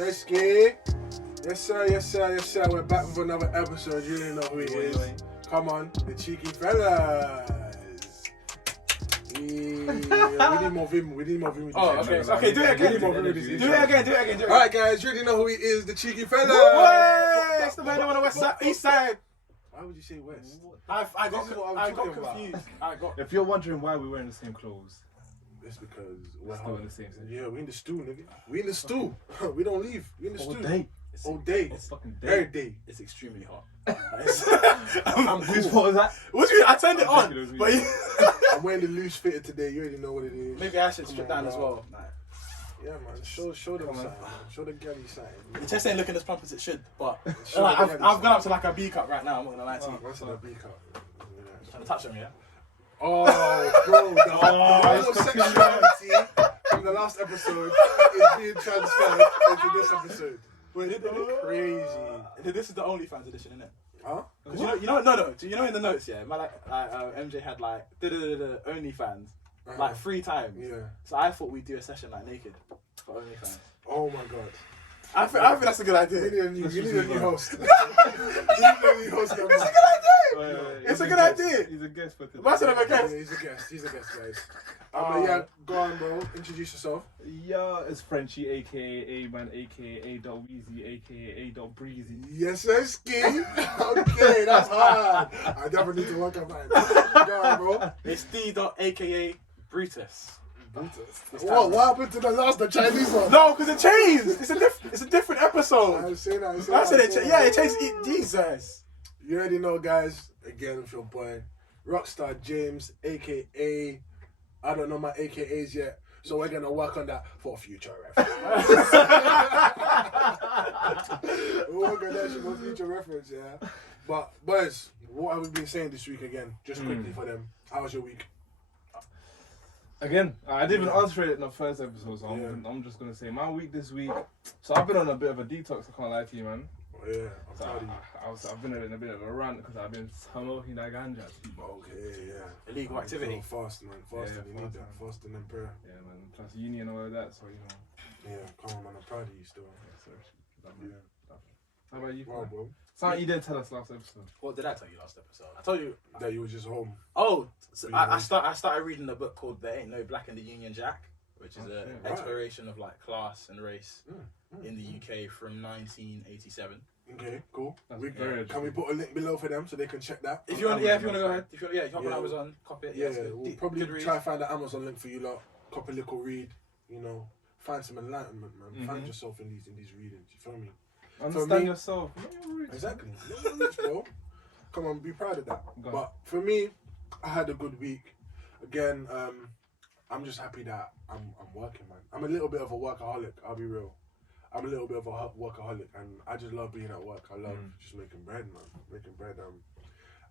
Seski. Yes sir. We're back with another episode. You didn't know who it is. Come on, the cheeky fellas. We need more vim. Oh, okay. Do it again. Alright guys, you already know who he is, the cheeky fella. It's the man on the west side, east side. Why would you say west? I got confused. If you're wondering why we're wearing the same clothes, it's because we're still in the same section. Yeah, we in the stew, nigga. We in the stew. We don't leave. We in the stew. All day. It's fucking day. Every day. It's extremely hot. I'm Whose cool. fault is that? What do you mean? I turned it on. But I'm wearing the loose fitted today. You already know what it is. maybe I should strip down as well. Yeah, man. Show them something. Man. Show the girlie something. The chest ain't looking as plump as it should, but I've gone up to like a B cup right now. I'm not gonna lie to you. What's the B cup? Trying to touch them, yeah. Oh, bro, the homosexuality from the last episode is being transferred into this episode. Wait, Crazy. This is the OnlyFans edition, isn't it? Huh? Because you know in the notes, yeah, MJ had like OnlyFans like 3 times. Yeah. So I thought we'd do a session like naked for OnlyFans. Oh my god. I think that's a good idea. You need a new host. You need a new host. It's a good idea. It's a good idea. He's a guest for today. What's another guest? Yeah, he's a guest, guys. But yeah, go on, bro. Introduce yourself. Yeah, it's Frenchie, aka A-Man, aka A.Weezy, aka A.Breezy. Yes, Ski. Okay, that's hard. I definitely need to work on that. Go on, bro. It's D. aka Brutus. What happened to the Chinese one? No, because it changed. It's a different episode. I said that. It changed. Jesus. You already know, guys. Again, with your boy, Rockstar James, aka I don't know my AKAs yet, so we're gonna work on that for future reference. We'll work on that shit for future reference, yeah. But boys, what have we been saying this week again? Just quickly for them. How was your week? Again, I didn't even answer it in the first episode, so I'm just gonna say my week this week. So I've been on a bit of a detox. I can't lie to you, man. Oh, yeah, I'm proud of you. I've been in a bit of a rant because I've been smoking that ganja. Okay, yeah. Illegal activity. Fasting, man. Fasting, you need that. Fasting and prayer. Yeah, man. Plus uni and all of that, so you know. Yeah, come on, man. I'm proud of you still. Yeah. How about you? Wow, bro. Something you didn't tell us last episode. What did I tell you last episode? I told you that you were just home. Oh, so I started reading a book called "There Ain't No Black in the Union Jack," which is an exploration of like class and race in the UK from 1987. Okay, cool. Can we put a link below for them so they can check that? If you want to go ahead. If you hop on Amazon, copy it. Yeah, we'll probably try and find the Amazon link for you lot. Copy a little read, you know, find some enlightenment, man. Find yourself in these readings. You feel me? Understand yourself. Exactly. Bro. Come on, be proud of that. But for me, I had a good week. Again, I'm just happy that I'm working, man. I'm a little bit of a workaholic. I'll be real. I'm a little bit of a workaholic, and I just love being at work. I love just making bread, man. Making bread,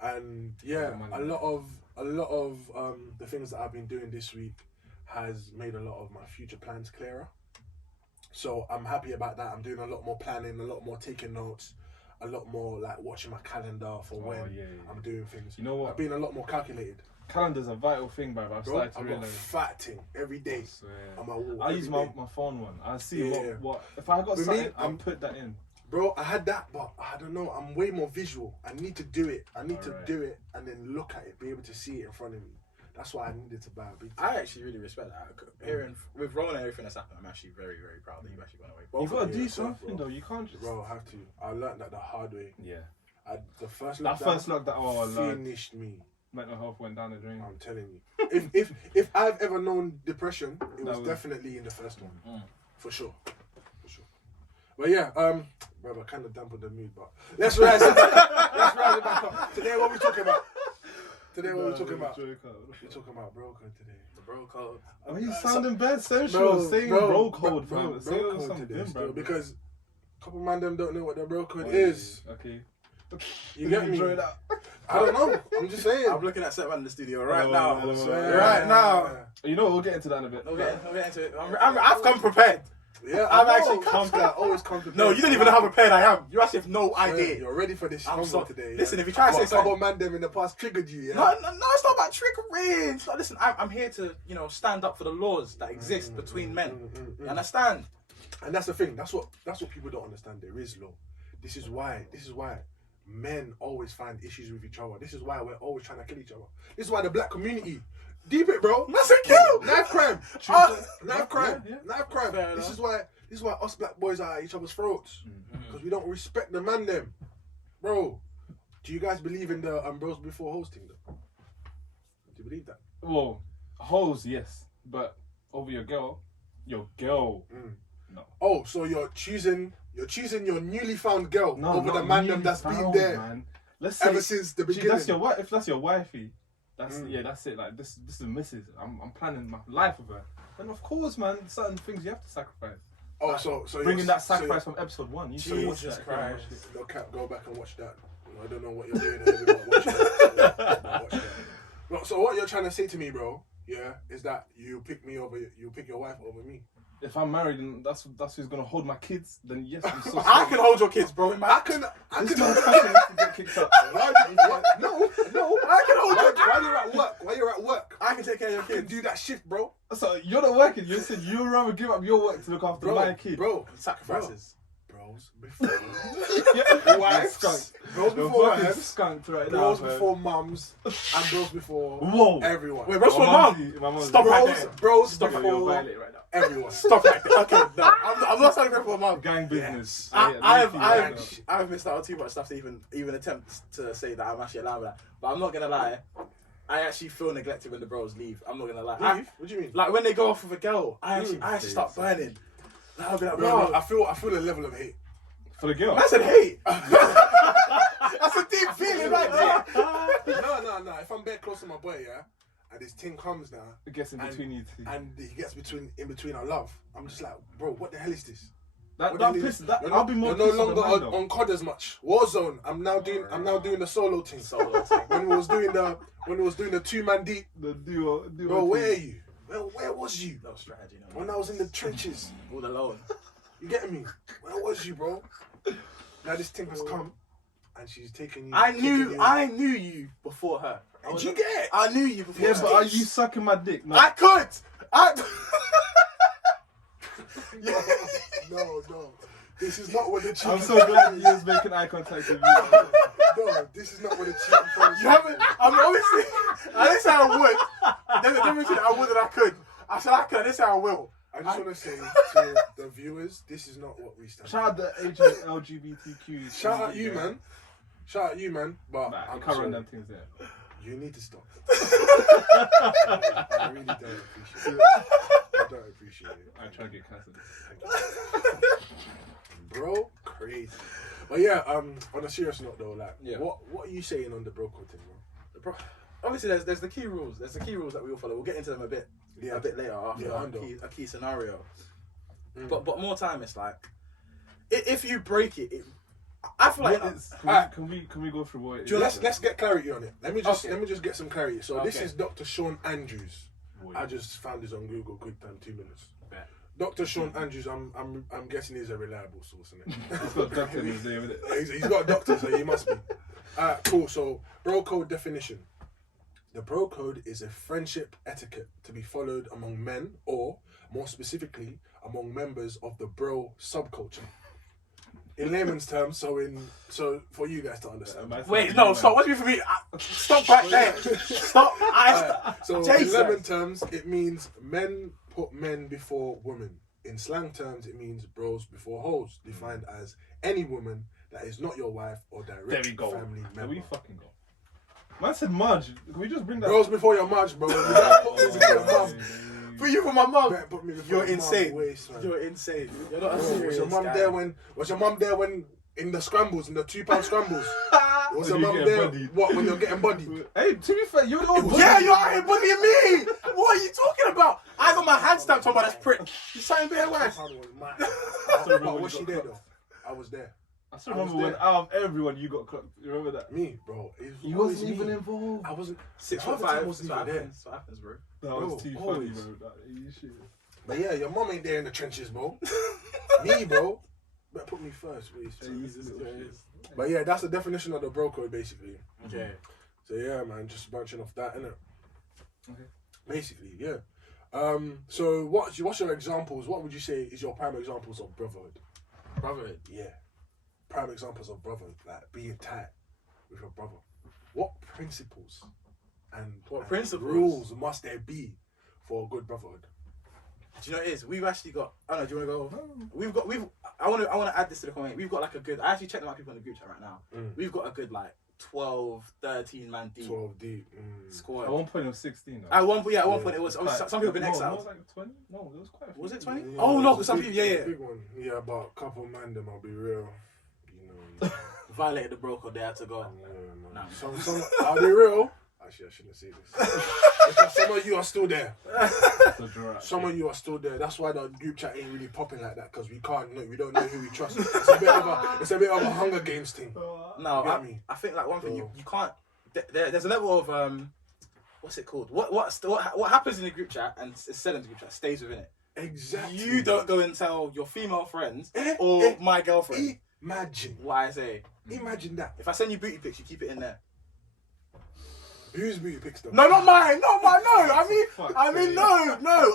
and yeah, a lot of the things that I've been doing this week has made a lot of my future plans clearer. So I'm happy about that. I'm doing a lot more planning, a lot more taking notes, a lot more like watching my calendar for when I'm doing things. You know what? I've been a lot more calculated. Calendar's a vital thing, bro. I've started to got realize. fat thing every day on my wall. I use my phone one. I see what if I got something, I'll put that in. Bro, I had that, but I don't know. I'm way more visual. I need to do it. I need to do it and then look at it, be able to see it in front of me. That's why I needed to buy a big. I actually really respect that. Hearing with Roland and everything that's happened, I'm actually very, very proud that you've actually gone away. You've got to do something though. You can't just. Bro, I have to. I learned that the hard way. Yeah. The first lockdown finished me. Mental health went down the drain. I'm telling you. If I've ever known depression, it was definitely in the first one. For sure. But yeah, bro, I kind of dampened the mood, but let's rise it back up. Today, what are we talking about? We're talking about bro code today. The bro code. Oh, you sounding bad sensual saying bro code, bro. Say something, bro. Because a couple man them don't know what the bro code is. Okay. You get me? I don't know. I'm just saying. I'm looking at Set Man in the studio right now. Right now. You know, we'll get into that in a bit. We'll get into it. I've come prepared. Yeah, I've actually come prepared. Always come prepared. No, you don't even know how prepared I am. You actually have no idea. You're ready for this today. Listen, if you try to say something, couple man them in the past triggered you. Yeah. No, it's not about triggering. It's not, listen, I'm here to stand up for the laws that exist between men. You understand? And that's the thing. That's what people don't understand. There is law. This is why men always find issues with each other. This is why we're always trying to kill each other. This is why the black community, deep it, bro. That's a kill. Knife crime. Knife crime. Yeah. Knife crime. This is why us black boys are at each other's throats. Because we don't respect the man them. Bro, do you guys believe in the bros before hoes thing though? Do you believe that? Well, hoes, yes, but over your girl. No. Oh, so you're choosing your newly found girl over the man them that's been there, man. Let's say, ever since the beginning. That's your wife. If that's your wifey, that's it. Like this is Mrs. I'm planning my life with her. And of course, man, certain things you have to sacrifice. Oh, like, so bringing that sacrifice from episode 1. You should watch Jesus that. Christ. Go back and watch that. I don't know what you're doing here, but watch that. No, so what you're trying to say to me, bro? Yeah, is that you pick your wife over me? If I'm married and that's who's gonna hold my kids, then yes, I'm so I can hold your kids, bro. I can This motherfucker needs to get kicked up. No, I can hold your kids. While you're at work, I can take care of your I can kids. do that shift, bro. So you're not working. You said you'd rather give up your work to look after my kid. Bro, Sacrifices. bros before Wives. wives, bros before wives, Skunked right now. bros before mums, and bros before Whoa. everyone. Wait, bros for mum. Stop right Bros, there. bros You're before violating right now. everyone. Stop like that. Okay, no, I'm not celebrating for mum. Gang business. I've missed out on too much stuff to even attempt to say that I'm actually allowed with that. But I'm not gonna lie, I actually feel neglected when the bros leave. I'm not gonna lie. Leave? What do you mean? Like when they go off with a girl, I actually start burning. I'll be like, No, bro, I feel a level of hate. For the girl. I said hate. That's a deep feeling right there. No. If I'm very close to my boy, yeah, and this thing comes now, It gets in between you two. and he gets in between our love, I'm just like, bro, what the hell is this? I'll be more You're no pissed longer on the man, though. on COD as much. Warzone. I'm now doing the solo thing. When we was doing the 2-man deep, The duo bro, where are you? Where was you? No strategy, no. When I was in the trenches, All alone. you getting me? Where was you, bro? Now this thing has come, and she's taking you. I knew you before her. Did you get it? I knew you before Yeah, her. but are you sucking my dick? No. I could. No. This is not what the cheating. I'm so glad you was making eye contact with you. No, this is not what the cheating from. You haven't. I'm obviously. I didn't say I would. There's a difference between I would and I could. I said I could. I didn't say I will. I just want to say to the viewers, this is not what we stand. Shout out the LGBTQ. Shout out you, man. Shout out you, man. But Nah, I'm you can't run sorry. them things there. You need to stop. I really don't appreciate it. I don't appreciate it. I try to get cancelled. Bro, crazy. But yeah, on a serious note though, like, Yeah. what are you saying on the bro code thing, bro? Obviously, there's the key rules. There's the key rules that we all follow. We'll get into them a bit later after a key scenario. But more time, it's like if you break it, I feel like Can we go through what it is? Let's get clarity on it. Let me just get some clarity. So this is Dr. Sean Andrews. I just found this on Google. Quick time, 2 minutes. Dr. Sean Andrews. I'm guessing he's a reliable source, isn't it? He's got a doctor in his name, isn't it? He's got a doctor, so he must be. Cool. So bro code definition. The bro code is a friendship etiquette to be followed among men, or more specifically, among members of the bro subculture. In layman's terms, so for you guys to understand. wait, no, stop. What do you mean for me? Stop right there. Stop. So Jesus. in layman terms, it means men put men before women. In slang terms, it means bros before hoes, defined as any woman that is not your wife or direct family member. There we fucking go. Man said Marge. Can we just bring that? Bros before your march, bro. You better put me before your mum. For you, for my mum. Better put me before You're your mum, insane. waste, man. You're insane. You're not a Bro, serious was your mum guy. there when? Was your mum there when in the scrambles, in the £2 scrambles? Was your When you mum get there? bodied. What, when you're getting bodied? Hey, to be fair, you're the one. Yeah, you're out here bullying me. What are you talking about? I got my hand stamped on by this prick. You saying bare words? That was mad. remember But when was you she got there clocked. though? I was there. I still remember when out of everyone you got clocked. You remember that? Me, bro. It was You always wasn't even me. involved. I wasn't. 6'5". Half the time I wasn't even there. That's what happens, bro. That Bro, was too funny, always. bro. You should. But yeah, your mum ain't there in the trenches, bro. Me, bro. Better put me first, please. Jesus Christ. But yeah, that's the definition of the bro code, basically. Okay. So yeah, man, just branching off that, innit? Okay. Basically, yeah. So what's your examples? What would you say is your prime examples of brotherhood? Brotherhood. Yeah, prime examples of brotherhood, like being tight with your brother. What principles and rules must there be for a good brotherhood? Do you know what it is? We've actually got. I don't know. Do you want to go? I want to add this to the comment. We've got like a good. I actually checked my people in the group chat right now. We've got a good like 12, 13 man deep. 12 deep. Squad. At one point it was 16. At one point, it was. Some people have been exiled. It was like 20. No, it was quite a few. Was it 20? Yeah, oh no, some people. Yeah. Big one. Yeah, but a couple man them. I'll be real. You know. Violated the broker. They had to go. Yeah, some. I'll be real. Actually, I shouldn't say this. Some of you are still there. Some of you are still there. That's why the group chat ain't really popping like that, because we don't know who we trust. It's a bit of a Hunger Games thing. No, I think like one thing you can't. There's a level of what's it called? What happens in the group chat and is said in the group chat stays within it. Exactly. You don't go and tell your female friends or my girlfriend. Imagine what I say. Imagine that. If I send you booty pics, you keep it in there. Whose booty pics though? No, not mine. No.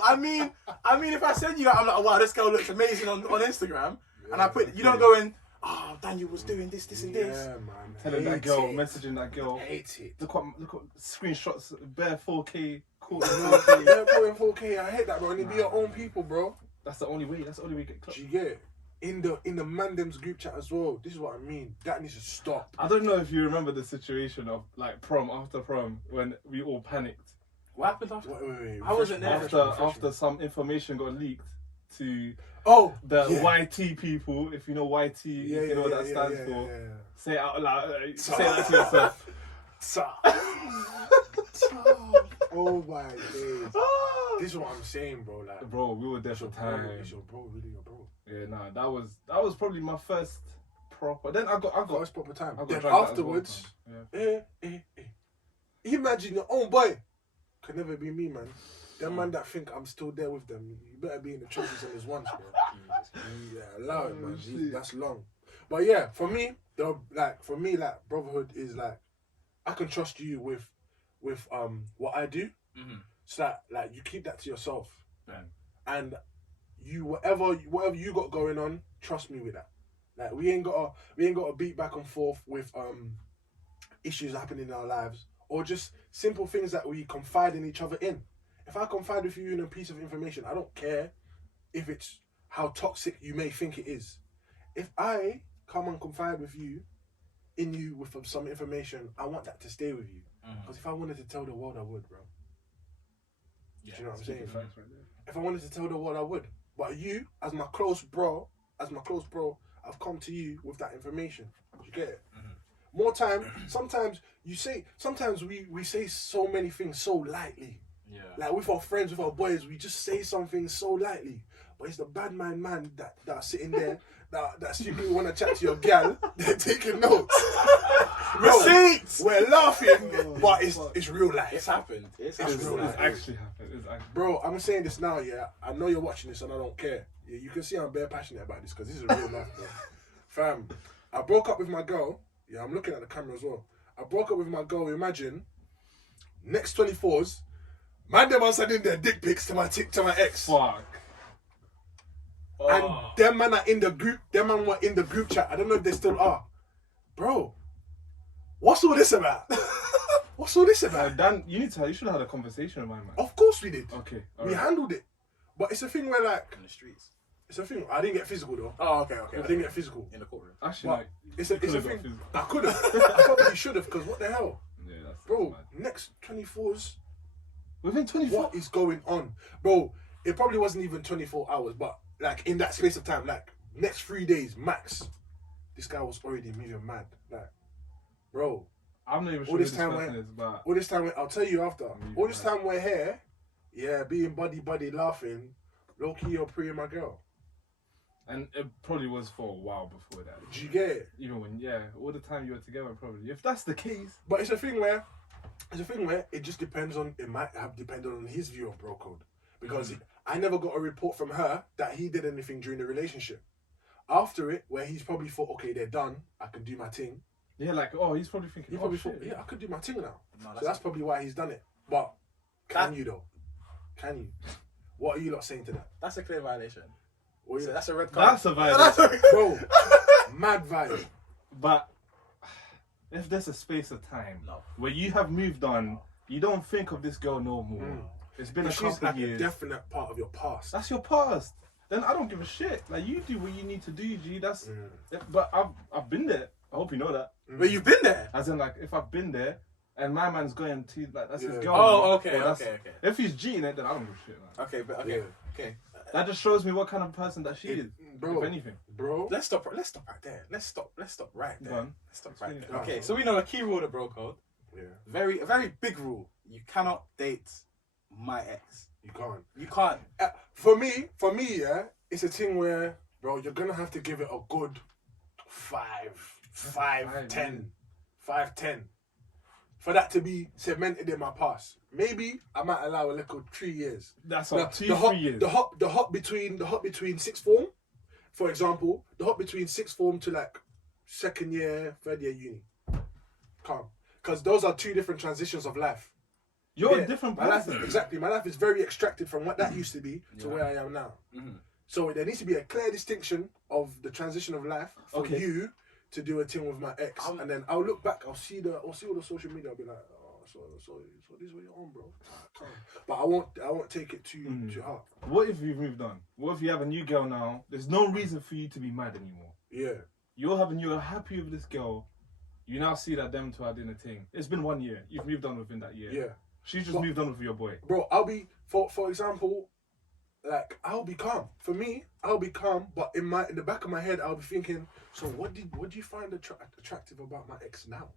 I mean, if I send you that, I'm like, wow, this girl looks amazing on Instagram, and I put, you don't go in. Oh, Daniel was doing this, and this. Yeah, man. Telling that girl, messaging that girl. Hate it. Look what screenshots, bare 4K, cool. Yeah, bro, in 4K. I hate that, bro. And it be your own people, bro. That's the only way. That's the only way you get caught. Do you get it? In the Mandem's group chat as well. This is what I mean. That needs to stop. I don't know if you remember the situation of like after prom when we all panicked. What happened after? Wait. I wasn't there. After some information got leaked to the YT people. If you know YT, you know what that stands for. Yeah. Say it out loud. Say that to yourself. Oh my days. This is what I'm saying, bro. Like, bro, we were there for time. It's your bro, really your bro. Yeah, nah, that was probably my first proper. Then I got first proper time. I got Then afterwards, Imagine your own boy. Could never be me, man. Them man that think I'm still there with them, you better be in the trenches on this once, bro. Yeah, allow it, man. That's long. But yeah, for me, brotherhood is like, I can trust you with what I do. Mm-hmm. So that like you keep that to yourself. Yeah. And you whatever you got going on, trust me with that. Like we ain't got to beat back and forth with issues happening in our lives, or just simple things that we confide in each other in. If I confide with you in a piece of information, I don't care if it's how toxic you may think it is. If I come and confide with you with some information, I want that to stay with you. Because if I wanted to tell the world, I would, bro. Yeah, do you know what I'm saying? Right, if I wanted to tell the world, I would. But you, as my close bro, I've come to you with that information. You get it? More time. Sometimes we say so many things so lightly. Yeah. Like with our friends, with our boys, we just say something so lightly. But it's the bad man that's sitting there that secretly want to chat to your gal. They're taking notes. Receipts. We're laughing, but it's real life. It's happened. It's real life. It's actually happened. Bro, I'm saying this now, yeah. I know you're watching this and I don't care. Yeah, you can see I'm very passionate about this because this is real life, bro. Fam, I broke up with my girl. Yeah, I'm looking at the camera as well. I broke up with my girl. Imagine, next 24s, man, them are sending their dick pics to my ex. Fuck. And them man are in the group. Them man were in the group chat. I don't know if they still are. Bro, what's all this about? What's all this about? Dan, you should have had a conversation with my man. Of course we did. Okay. We handled it. But it's a thing where like in the streets. It's a thing. I didn't get physical though. Oh, okay. I didn't get physical In the courtroom. Actually, but no, it's a thing. I could have. I probably should have, because what the hell? Yeah, that's Bro, mad. next 24s. Within 24? What is going on? Bro, it probably wasn't even 24 hours, but like in that space of time, like next 3 days max, this guy was already moving mad. Like, bro. I'm not even sure all who this this time person is, but... All this time, I'll tell you after. All this time we're here, yeah, being buddy laughing, low-key you're preying my girl. And it probably was for a while before that. Did you get it? Even when, all the time you were together, probably. If that's the case. But it's a thing where it just depends on, it might have depended on his view of bro code. Because I never got a report from her that he did anything during the relationship. After it, where he's probably thought, okay, they're done, I can do my thing. Yeah, like, he's probably thinking, thought, yeah, I could do my thing now. No, so that's probably why he's done it. But can you though? Can you? What are you lot saying to that? That's a clear violation. What So you- that's a red card. That's a violation. Bro, mad vibe. But if there's a space of time where you have moved on, you don't think of this girl no more. It's been But a she's couple like years. a definite part of your past. That's your past. Then I don't give a shit. Like, you do what you need to do, G. That's. But I've been there. I hope you know that. But you've been there. As in, like, if I've been there and my man's going to, like, that's his Yeah. girl. Oh, man. okay, Or okay. If he's cheating it, then I don't give a shit. Man. Okay, but okay. That just shows me what kind of person that she is, Bro, if anything. bro. Let's stop right there. Let's stop right there. Go on. Let's stop right there. Go on. Okay, so we know a key rule of the bro code. Yeah, A very big rule. You cannot date my ex. you can't. You can't. For me, yeah, it's a thing where, bro, you're gonna have to give it a good 10. For that to be cemented in my past. Maybe I might allow a little 3 years. That's Now, like 2-3 years. The hop between sixth form, for example, the hop between sixth form to like second year, third year uni. Calm. Because those are 2 different transitions of life. You're Yeah, a different my life, person. exactly. My life is very extracted from what that used to be to where I am now. Mhm. So there needs to be a clear distinction of the transition of life for Okay. you to do a thing with my ex, and then I'll look back. I'll see all the social media. I'll be like, oh, so this is what you're on, bro. Calm. But I won't take it too hard. What if you've moved on? What if you have a new girl now? There's no reason for you to be mad anymore. Yeah. You're happy with this girl. You now see that them two are doing a thing. It's been 1 year. You've moved on within that year. Yeah. She's just moved on with your boy. Bro, I'll be for example, like I'll be calm. For me, I'll be calm, but in the back of my head, I'll be thinking, so what do you find attractive about my ex now?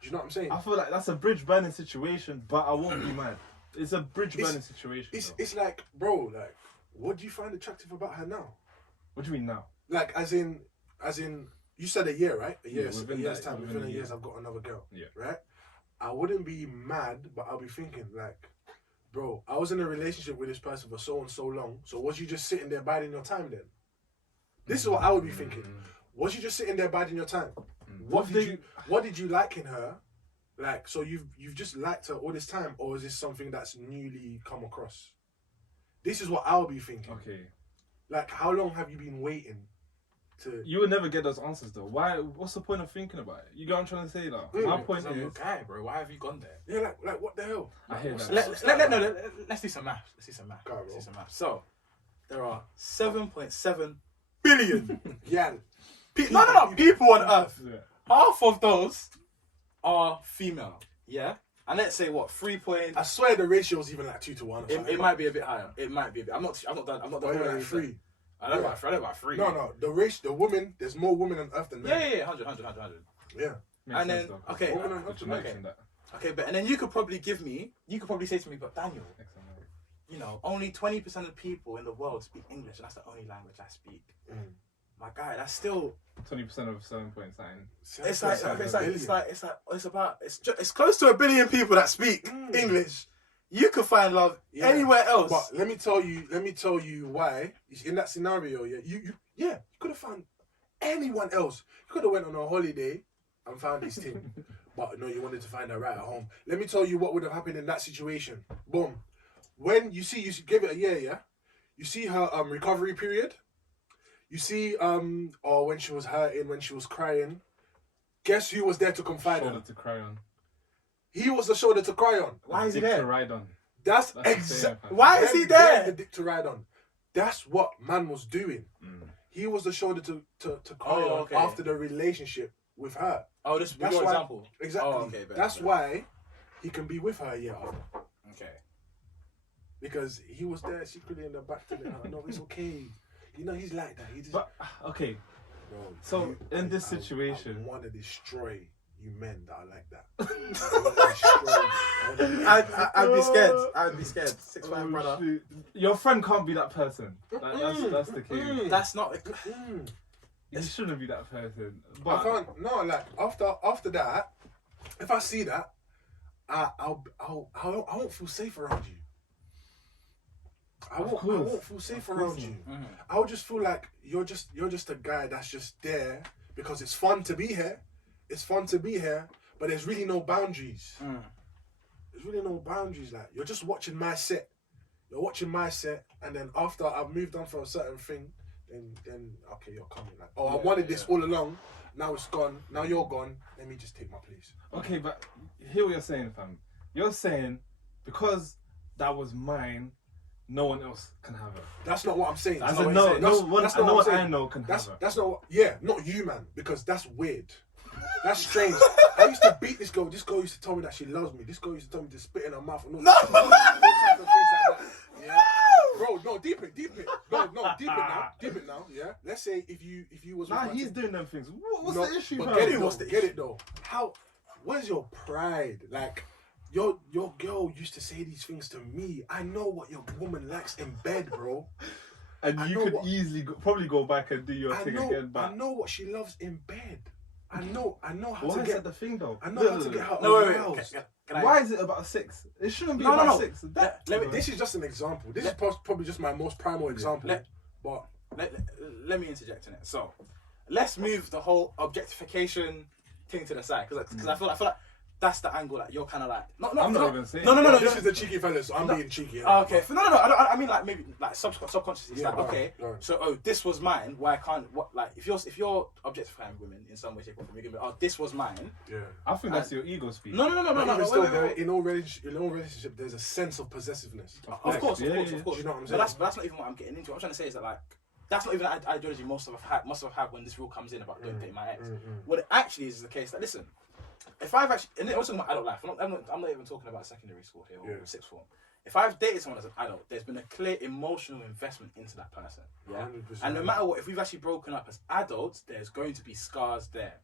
Do you know what I'm saying? I feel like that's a bridge burning situation, but I won't be mad. It's a bridge burning situation. It's like, bro, like, what do you find attractive about her now? What do you mean now? Like, as in, you said a year, right? A year, within a year's that- time. within Within a a year. year, I've got another girl. Yeah. Right? I wouldn't be mad, but I'll be thinking, like, bro, I was in a relationship with this person for so and so long. So was you just sitting there biding your time then? This is what I would be thinking. Was you just sitting there biding your time? What did you like in her? Like, so you've just liked her all this time, or is this something that's newly come across? This is what I'll be thinking. Okay. Like, how long have you been waiting to? You would never get those answers though. Why? What's the point of thinking about it? You get what I'm trying to say though? My point I'm your is, guy, bro. Why have you gone there? Yeah, like what the hell? I hear that. Let's do some math. Go on, bro. So, there are 7.7 billion Yeah. people on Earth. Yeah. Half of those are female. Yeah, and let's say what 3 point. I swear the ratio is even like 2 to 1. Or It might be a bit higher. It might be. I'm not done. I'm not Or done. even like 3. I know about 3. No. The ratio, the woman, there's more women on earth than men. Yeah. 100. Yeah. Makes And sense, then though. okay, Women on Good earth to than men. mention that. okay, but and then you could probably say to me, but Daniel, Excellent. you know, only 20% of people in the world speak English, and that's the only language I speak. My guy, that's still 20% of 7.9. it's close to 1 billion people that speak English. You could find love anywhere else. But let me tell you why. In that scenario, you could have found anyone else. You could have went on a holiday and found this thing. But no, you wanted to find her right at home. Let me tell you what would have happened in that situation. Boom. When you give it a year, yeah? You see her recovery period. You see or when she was hurting, when she was crying. Guess who was there to confide in? Shoulder to cry on. He was the shoulder to cry on. Why is he Dick to there? ride on. That's the saying, exactly. fam. Why is he there? The dick to ride on. That's what man was doing. He was the shoulder to cry on okay. after the relationship with her. Oh, this is That's your why, example. Exactly. Oh, okay, bet, That's bet. why he can be with her a year after. Okay. Because he was there secretly in the back telling her, no, it's okay. You know, he's like that. He just, But, okay. bro, So, in this situation- I want to destroy you men that are like that. I want to destroy you. I'd be scared. I'd be scared. 6'5", Oh, brother. shoot. Your friend can't be that person. That's the key. That's not. You shouldn't be that person. I But can't. No, like after that, if I see that, I won't feel safe around you. I won't feel safe around you. I'll just feel like you're just a guy that's just there because it's fun to be here. It's fun to be here, but there's really no boundaries. There's really no boundaries. Like, you're just watching my set. you're watching my set, and then after I've moved on from a certain thing, then okay, you're coming. Like, oh, I wanted this all along. Now it's gone. Now you're gone. Let me just take my place. Okay, but hear what you're saying, fam. You're saying because that was mine, no one else can have her. That's not what I'm saying. I said no one I know can have her. That's not what, not you, man, because that's weird. That's strange. I used to beat this girl. This girl used to tell me that she loves me. This girl used to tell me to spit in her mouth and all types of things like that. Yeah? Bro, no, deep it. No, deep it now. Yeah. Let's say if you was. Nah, he's doing them things. What's the issue, but fam? Get it though. Where's your pride? Like, your girl used to say these things to me. I know what your woman likes in bed, bro. And you could easily probably go back and do your thing again. But I know what she loves in bed. I know how why to is get that the thing though. I know how to get her aroused. Why is it about sex? It shouldn't be about sex. This is just an example. This is probably just my most primal example. Let me interject in it. So, let's move the whole objectification thing to the side because I feel like that's the angle that you're kind of like. I'm not even saying. No. This is the cheeky fellas. So I'm being cheeky. Okay. No. I mean, like maybe like subconsciously. It's like okay. So this was mine. Why can't what like if you're objectifying women in some way, shape, or form, you're gonna be this was mine. Yeah. I think that's your ego speaking. No. Wait. In all relationship, there's a sense of possessiveness. Of course. You know what I'm saying? But that's not even what I'm getting into. What I'm trying to say is that like. That's not even an ideology most of us have when this rule comes in about don't date my ex. What it actually is the case that listen, if I've actually, and I'm talking about adult life, I'm not even talking about secondary school here or sixth form. If I've dated someone as an adult, there's been a clear emotional investment into that person. Yeah, 100%. And no matter what, if we've actually broken up as adults, there's going to be scars there.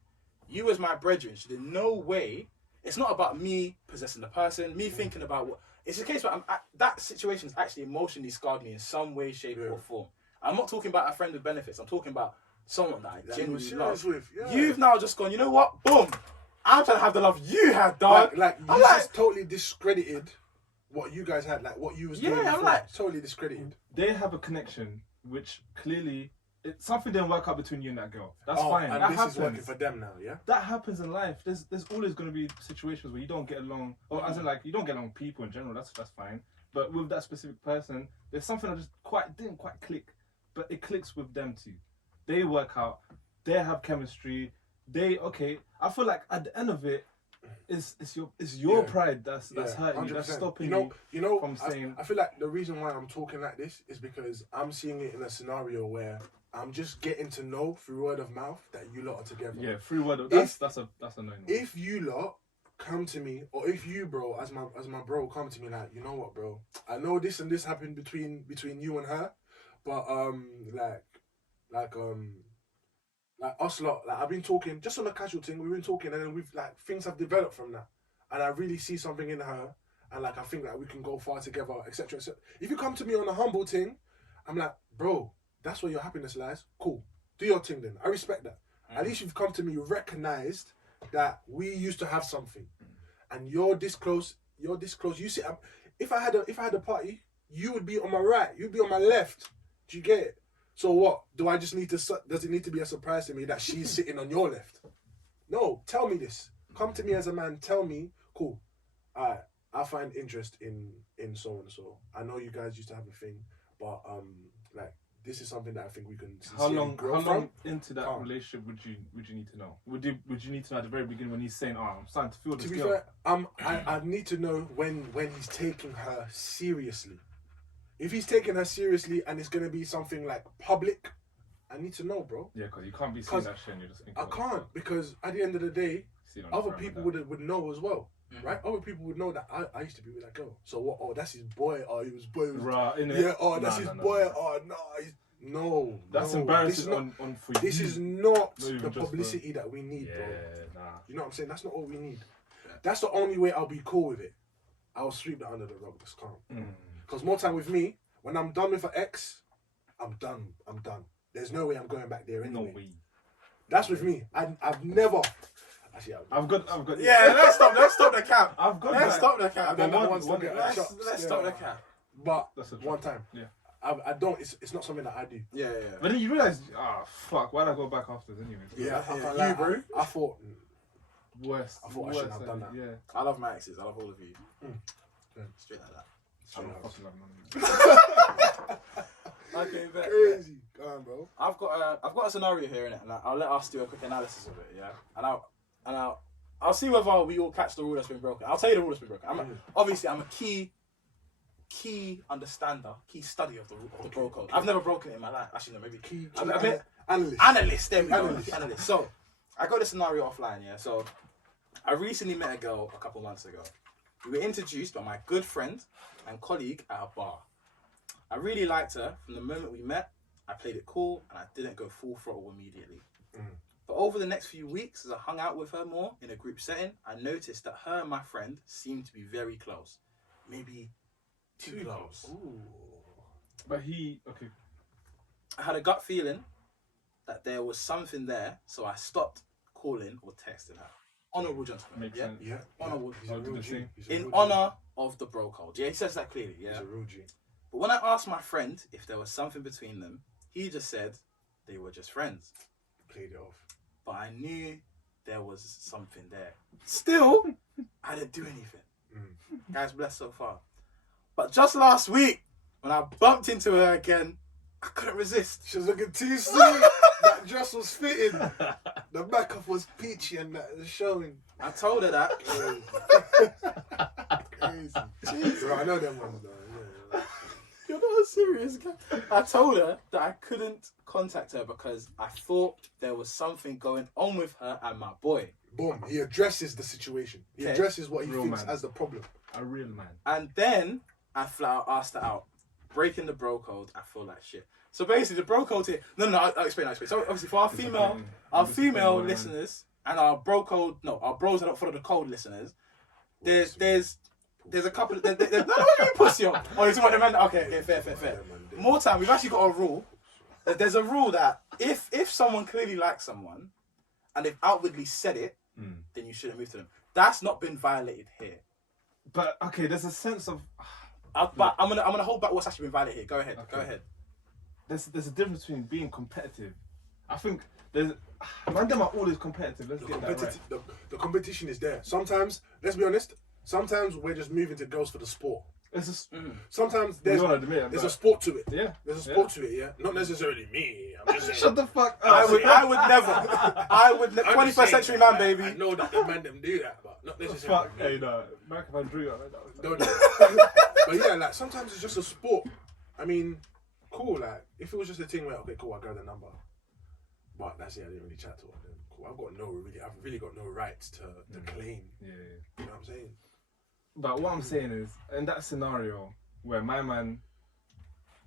You as my brethren should in no way. It's not about me possessing the person, me thinking about what. It's a case where that situation has actually emotionally scarred me in some way, shape, or form. I'm not talking about a friend with benefits. I'm talking about someone that I genuinely love. You've now just gone, you know what? Boom. I'm trying to have the love you had, dog. Like you just totally discredited what you guys had, like what you was doing before. I'm like totally discredited. They have a connection which clearly something didn't work out between you and that girl. That's fine. And that this happens. is working for them now, yeah? That happens in life. There's always going to be situations where you don't get along, or as in like you don't get along with people in general. That's fine. But with that specific person, there's something that just didn't quite click. But it clicks with them too. They work out. They have chemistry. I feel like at the end of it, it's your pride that's hurting you. That's stopping you from saying. I feel like the reason why I'm talking like this is because I'm seeing it in a scenario where I'm just getting to know through word of mouth that you lot are together. Yeah, through word of that's a no. If you lot come to me, or if you, bro, as my bro, come to me like, you know what, bro? I know this and this happened between you and her. But like us lot, like I've been talking just on a casual thing. We've been talking, and then we've like things have developed from that, and I really see something in her, and like I think that we can go far together, etc. If you come to me on a humble thing, I'm like, bro, that's where your happiness lies. Cool, do your thing then. I respect that. At least you've come to me, you recognized that we used to have something, and you're this close. You see, if I had a party, you would be on my right, you'd be on my left. Do you get it? So what? Does it need to be a surprise to me that she's sitting on your left? No, tell me this. Come to me as a man, tell me, cool, I find interest in so and so. I know you guys used to have a thing, but like this is something that I think we can How long into that relationship would you need to know? Would you need to know at the very beginning when he's saying, I'm starting to feel this girl? To be fair, I need to know when he's taking her seriously. If he's taking her seriously and it's going to be something like public, I need to know, bro. Yeah, because you can't be seeing that shit and you're just thinking... I can't, because at the end of the day, other people would know as well, right? Other people would know that I used to be with that girl. So what? Oh, that's his boy. Oh, he was boy. Yeah, oh, that's his boy. Oh, no. That's embarrassing for you. This is not the publicity that we need, bro. You know what I'm saying? That's not all we need. That's the only way I'll be cool with it. I'll sweep that under the rug. That's calm. Because more time with me, when I'm done with an ex, I'm done. There's no way I'm going back there anyway. No way. That's with me. I've never. Actually, I've got. Yeah, let's stop the cap. Let's stop the cap. Let's stop the cap. But one time. Yeah. I don't. It's not something that I do. Yeah. But then you realise, fuck, why'd I go back after this anyway? Yeah, you, bro. I thought. Worst. I thought I shouldn't have done that. Yeah. I love my exes. I love all of you. Straight like that. Okay, bet. Crazy. Go on, bro. I've got a scenario here in it, and I'll let us do a quick analysis of it, yeah. And I'll see whether we all catch the rule that's been broken. I'll tell you the rule that's been broken. Obviously I'm a key understander, key study of the bro code. I've never broken it in my life. Actually, no, maybe Key analyst. There we go. Analyst. So I got the scenario offline, yeah. So I recently met a girl a couple months ago. We were introduced by my good friend and colleague at a bar. I really liked her from the moment we met. I played it cool and I didn't go full throttle immediately. But over the next few weeks, as I hung out with her more in a group setting, I noticed that her and my friend seemed to be very close. Maybe too close. Ooh. But okay. I had a gut feeling that there was something there, so I stopped calling or texting her. Honourable gentleman. Makes yeah? sense. Yeah. Honourable. He's a real G. In honour of the bro code. Yeah, he says that clearly. Yeah. He's a real G. But when I asked my friend if there was something between them, he just said they were just friends. Played it off. But I knew there was something there. Still, I didn't do anything. Guys, blessed so far. But just last week, when I bumped into her again, I couldn't resist. She was looking too sweet. That dress was fitting. The makeup was peachy and that was showing. I told her that. Crazy. Jeez. Bro, I know them ones though. Yeah. You're not a serious guy. I told her that I couldn't contact her because I thought there was something going on with her and my boy. Boom. He addresses the situation. He addresses what he Real thinks man. as the problem. A real man. And then I flat out asked her out. Breaking the bro code, I feel like shit. So basically, the bro code here. No, I'll explain. So obviously, for our female listeners and our bro code, our bros that don't follow the code listeners, there's a couple. No, what are you pussy on? Oh, you're talking about the man. Okay, fair. More time. We've actually got a rule. There's a rule that if someone clearly likes someone, and they've outwardly said it, then you shouldn't move to them. That's not been violated here. But okay, there's a sense of. But I'm gonna hold back what's actually been violated here. Go ahead. Okay. Go ahead. There's a difference between being competitive. I think there's. Man, them are always competitive. Let's get that right. The competition is there. Sometimes, let's be honest. Sometimes we're just moving to girls for the sport. It's just. Sometimes there's a sport to it. Yeah. There's a sport to it. Yeah. Not necessarily me. I'm just saying. Shut the fuck up. I would never. 21st century man, baby. I know that the man them do that, but not necessarily. Fuck. Hey, no. Mark, if I drew it, No. But yeah, like sometimes it's just a sport. I mean, cool. Like if it was just a thing where okay, cool, I got the number, but that's it. I didn't really chat to her. Then cool. I've really got no rights to claim. Yeah. You know what I'm saying? But what I'm saying is, in that scenario where my man,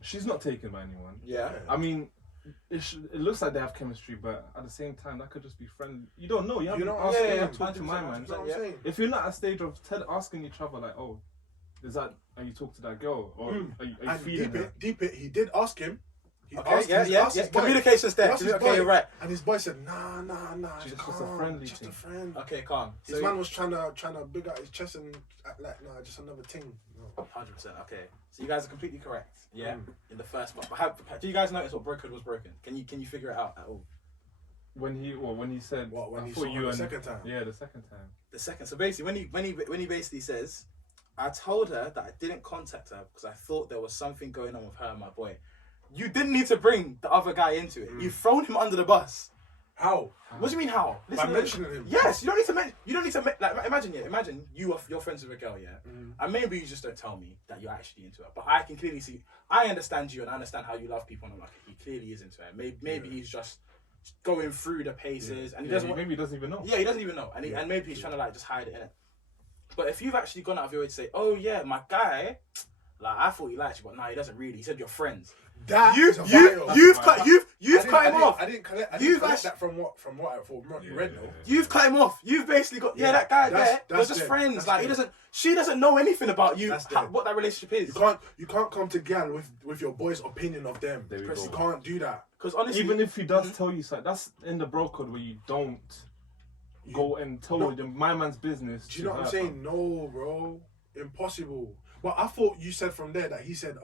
she's not taken by anyone. Yeah. I mean, it looks like they have chemistry, but at the same time, that could just be friendly. You don't know. You haven't asked him to talk to my man. You know what I'm saying? If you're not at a stage of asking each other, like, oh, are you talking to that girl? Or are you feeling her? Deep it, he did ask him. He asked his boy. Communication's there. Okay, you're right. And his boy said, nah. It's just a friendly just thing. a friend. Okay, calm. His man was trying to big out his chest and act like, nah, just another thing. No. 100%. Okay. So you guys are completely correct. Yeah. In the first one. But do you guys notice what broken was broken? Can you figure it out at all? When he said when he saw you the second time. Yeah, the second time. The second. So basically, when he basically says, I told her that I didn't contact her because I thought there was something going on with her and my boy. You didn't need to bring the other guy into it. You've thrown him under the bus. How? What do you mean how? By mentioning him. Yes, you don't need to mention. You don't need to like. Imagine you're friends with a girl, yeah, and maybe you just don't tell me that you're actually into her. But I can clearly see. I understand you and I understand how you love people, and I'm like, he clearly is into her. Maybe he's just going through the paces, and he doesn't. Maybe he doesn't even know. Yeah, he doesn't even know, and maybe he's trying to like just hide it in it. But if you've actually gone out of your way to say, oh yeah, my guy, like I thought he liked you, but no, he doesn't really. He said you're friends. You've cut him off. I didn't collect that from what you read though. You've cut him off. You've basically got that guy there. We're just friends. Like she doesn't know anything about you. What that relationship is. You can't come to gal with your boy's opinion of them. You can't do that. Because honestly, even if he does tell you something, that's in the bro code where you don't go and tell my man's business. Do you know what I'm saying? No, bro, impossible. But I thought you said from there that he said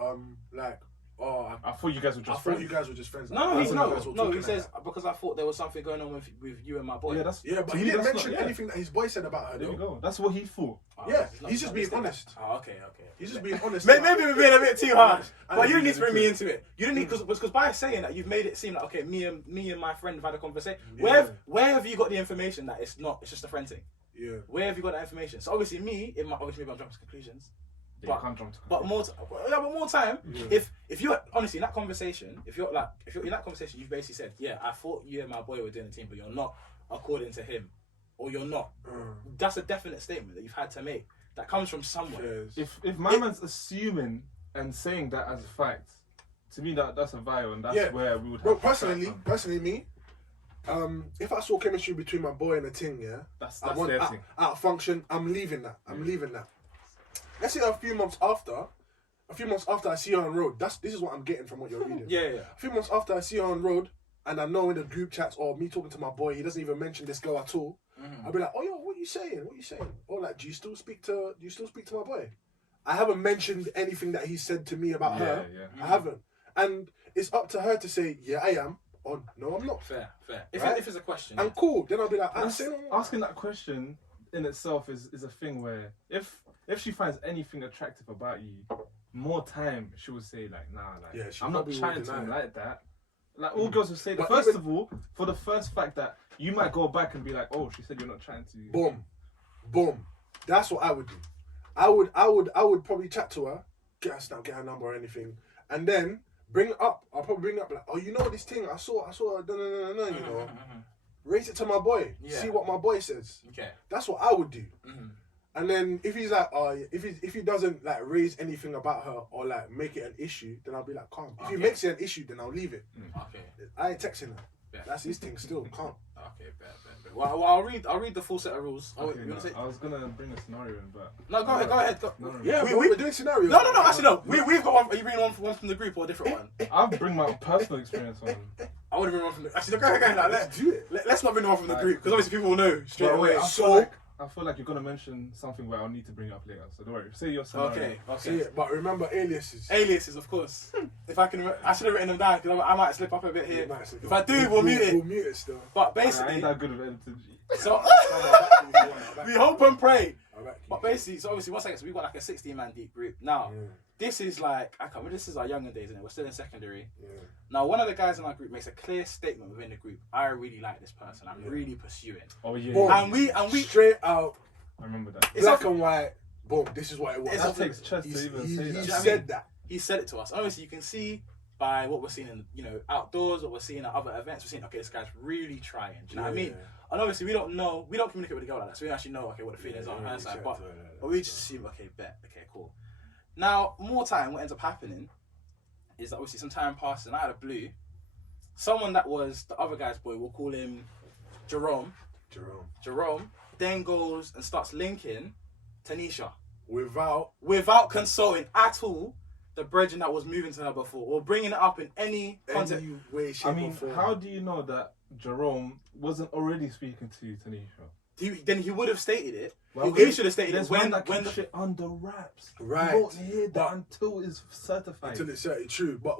like Oh, I thought you guys were I just thought friends. you guys were just friends. No, I he's thought you guys were no. talking He like says that. because I thought there was something going on with you and my boy. Yeah, that's Yeah, but to he me, didn't that's mention not- yeah. anything that his boy said about her. There Though. you go. That's what he thought. Yeah, it's not- he's just it's being not honest. Oh, okay. He's just being honest. Maybe we're being a bit too harsh, I but you didn't didn't need to bring me into it. You didn't need Mm. because by saying that you've made it seem like okay, me and my friend have had a conversation. Yeah. Where have you got the information that it's not? It's just a friend thing. Yeah. Where have you got that information? So obviously maybe I'm jumping to conclusions. Yeah, you can't jump to But more time. Yeah. If you're honestly in that conversation, if you're in that conversation, you've basically said, yeah, I thought you and my boy were doing the team, but you're not, according to him, or you're not. That's a definite statement that you've had to make. That comes from somewhere. Yes. If my man's assuming and saying that as a fact, to me that's a vial, and that's where we would have. Bro, to start personally, me, if I saw chemistry between my boy and a ting, yeah, That's I want their thing. out function. I'm leaving that. I'm leaving that. Let's say a few months after I see her on road. This is what I'm getting from what you're reading. Yeah. A few months after I see her on road, and I know in the group chats or me talking to my boy, he doesn't even mention this girl at all. I'll be like, oh yo, what you saying? What you saying? Or like, do you still speak to my boy? I haven't mentioned anything that he said to me about her. Yeah. I haven't. And it's up to her to say, yeah, I am, or no, I'm not. Fair. Right? If it's a question, And cool. Then I'll be like, Asking that question in itself is a thing where if she finds anything attractive about you, more time she will say like, nah, like Yeah, she I'm not probably trying will to deny him it. like that. Like all girls will say that. But First even- of all, for the first fact that you might go back and be like, oh, she said you're not trying to. Boom. That's what I would do. I would probably chat to her, get her snap, get her number or anything, and then bring it up. I'll probably bring it up like, oh, you know this thing I saw her, no, you know. Raise it to my boy. Yeah. See what my boy says. Okay. That's what I would do. And then if he's like, if he doesn't like raise anything about her or like make it an issue, then I'll be like, calm. If he makes it an issue, then I'll leave it. Okay. I ain't texting her. Yeah. That's his thing still. Calm. Okay, bet. Well, I'll read the full set of rules. Okay, You wanna say? I was gonna bring a scenario in, but No, go ahead. Go. No. Yeah, We- we're doing scenarios. No. Actually, no. We've got one. Are you bringing one from the group or a different one? I'll bring my personal experience on. I would have been one from the. Actually, go ahead. Like, Let's do it. let's not bring one from the group because obviously people will know straight But away. wait, I feel like you're gonna mention something where I'll need to bring it up later. So don't worry. Say your scenario. Okay. See, but remember aliases. Aliases, of course. If I can, I should have written them down because I might slip up a bit here. You might slip If up. I do, we'll mute it. We'll mute it still. But I basically, ain't that good of editing. so I'll back you. we hope and pray. I'll back you. But basically, so obviously, one second, so we've got like a 16-man deep group. Now, Yeah. this is like, I can't remember, this is our younger days, and we're still in secondary. Yeah. Now, one of the guys in our group makes a clear statement within the group. I really like this person. I'm really pursuing. Oh yeah. Boom. And we Straight out, I remember that. It's black off- and white. Boom. This is what it was. It's That off- takes chest to even He say that. Do you know what I said mean? that. he said it to us. And obviously, you can see by what we're seeing in outdoors, what we're seeing at other events. We're seeing okay, this guy's really trying. Do you know what I mean? And obviously, we don't communicate with the girl like that, so we don't actually know okay what the feelings are on her side. But we just assume okay, cool. Now, more time, what ends up happening is that obviously some time passes, and out of the blue, someone that was the other guy's boy, we'll call him Jerome, then goes and starts linking Tanisha without consulting at all the brethren that was moving to her before, or bringing it up in any context. Any way, shape, I mean, or form. how do you know that Jerome wasn't already speaking to Tanisha? Then he would have stated it. Well, he should have stated There's it when that when keeps shit under wraps. Right. You won't hear that But- until it's certified. Until it's certainly true. But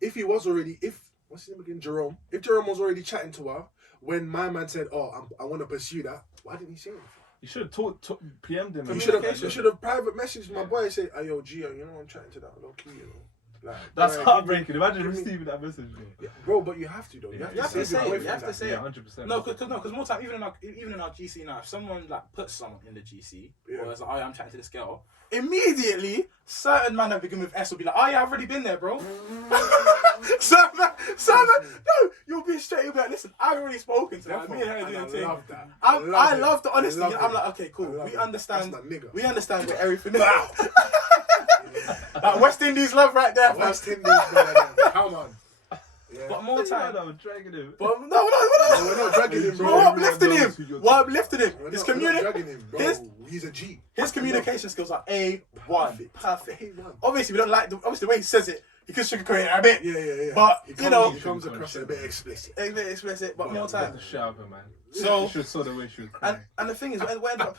if he was already, what's his name again, Jerome? If Jerome was already chatting to her when my man said, "Oh, I want to pursue that," why didn't he say anything? You should have PM'd him. You should have private messaged my boy and say, "Hey, yo, Gio, you know I'm chatting to that low key, you know." Like, That's bro, heartbreaking. Imagine give me- reveceiving that message. Bro. Yeah, bro, but you have to though. You have You have to to save your say it, boyfriend you have to that. say it. Yeah, 100%. No, because more time, even in our GC now, if someone like puts someone in the GC, or is like, oh yeah, I'm chatting to this girl, immediately certain man that begin with S will be like, oh yeah, I've already been there, bro. certain man, no, you'll be straight. You'll be like, listen, I've already spoken to her. Me and her are doing the thing. I love that. I love the honesty. love I'm it. like, okay, cool. I love We it. understand. That's my nigga. We understand where everything is. Like West Indies love right there. West Indies, brother. Come on. Yeah. But more time. I'm dragging him. But no. No, we're not dragging him, bro. We're uplifting Everyone knows who him. you're We're uplifting him. We're His not community. dragging him, bro. his- He's a G. His communication skills are A1. Perfect. A1. Obviously, we don't like the way he says it. He could sugarcoat it a bit. Yeah. But, He comes across a bit explicit. A bit explicit, but more Time time. to shut up, her, man. So- You should have saw the way she was And crying. the thing is, we end up.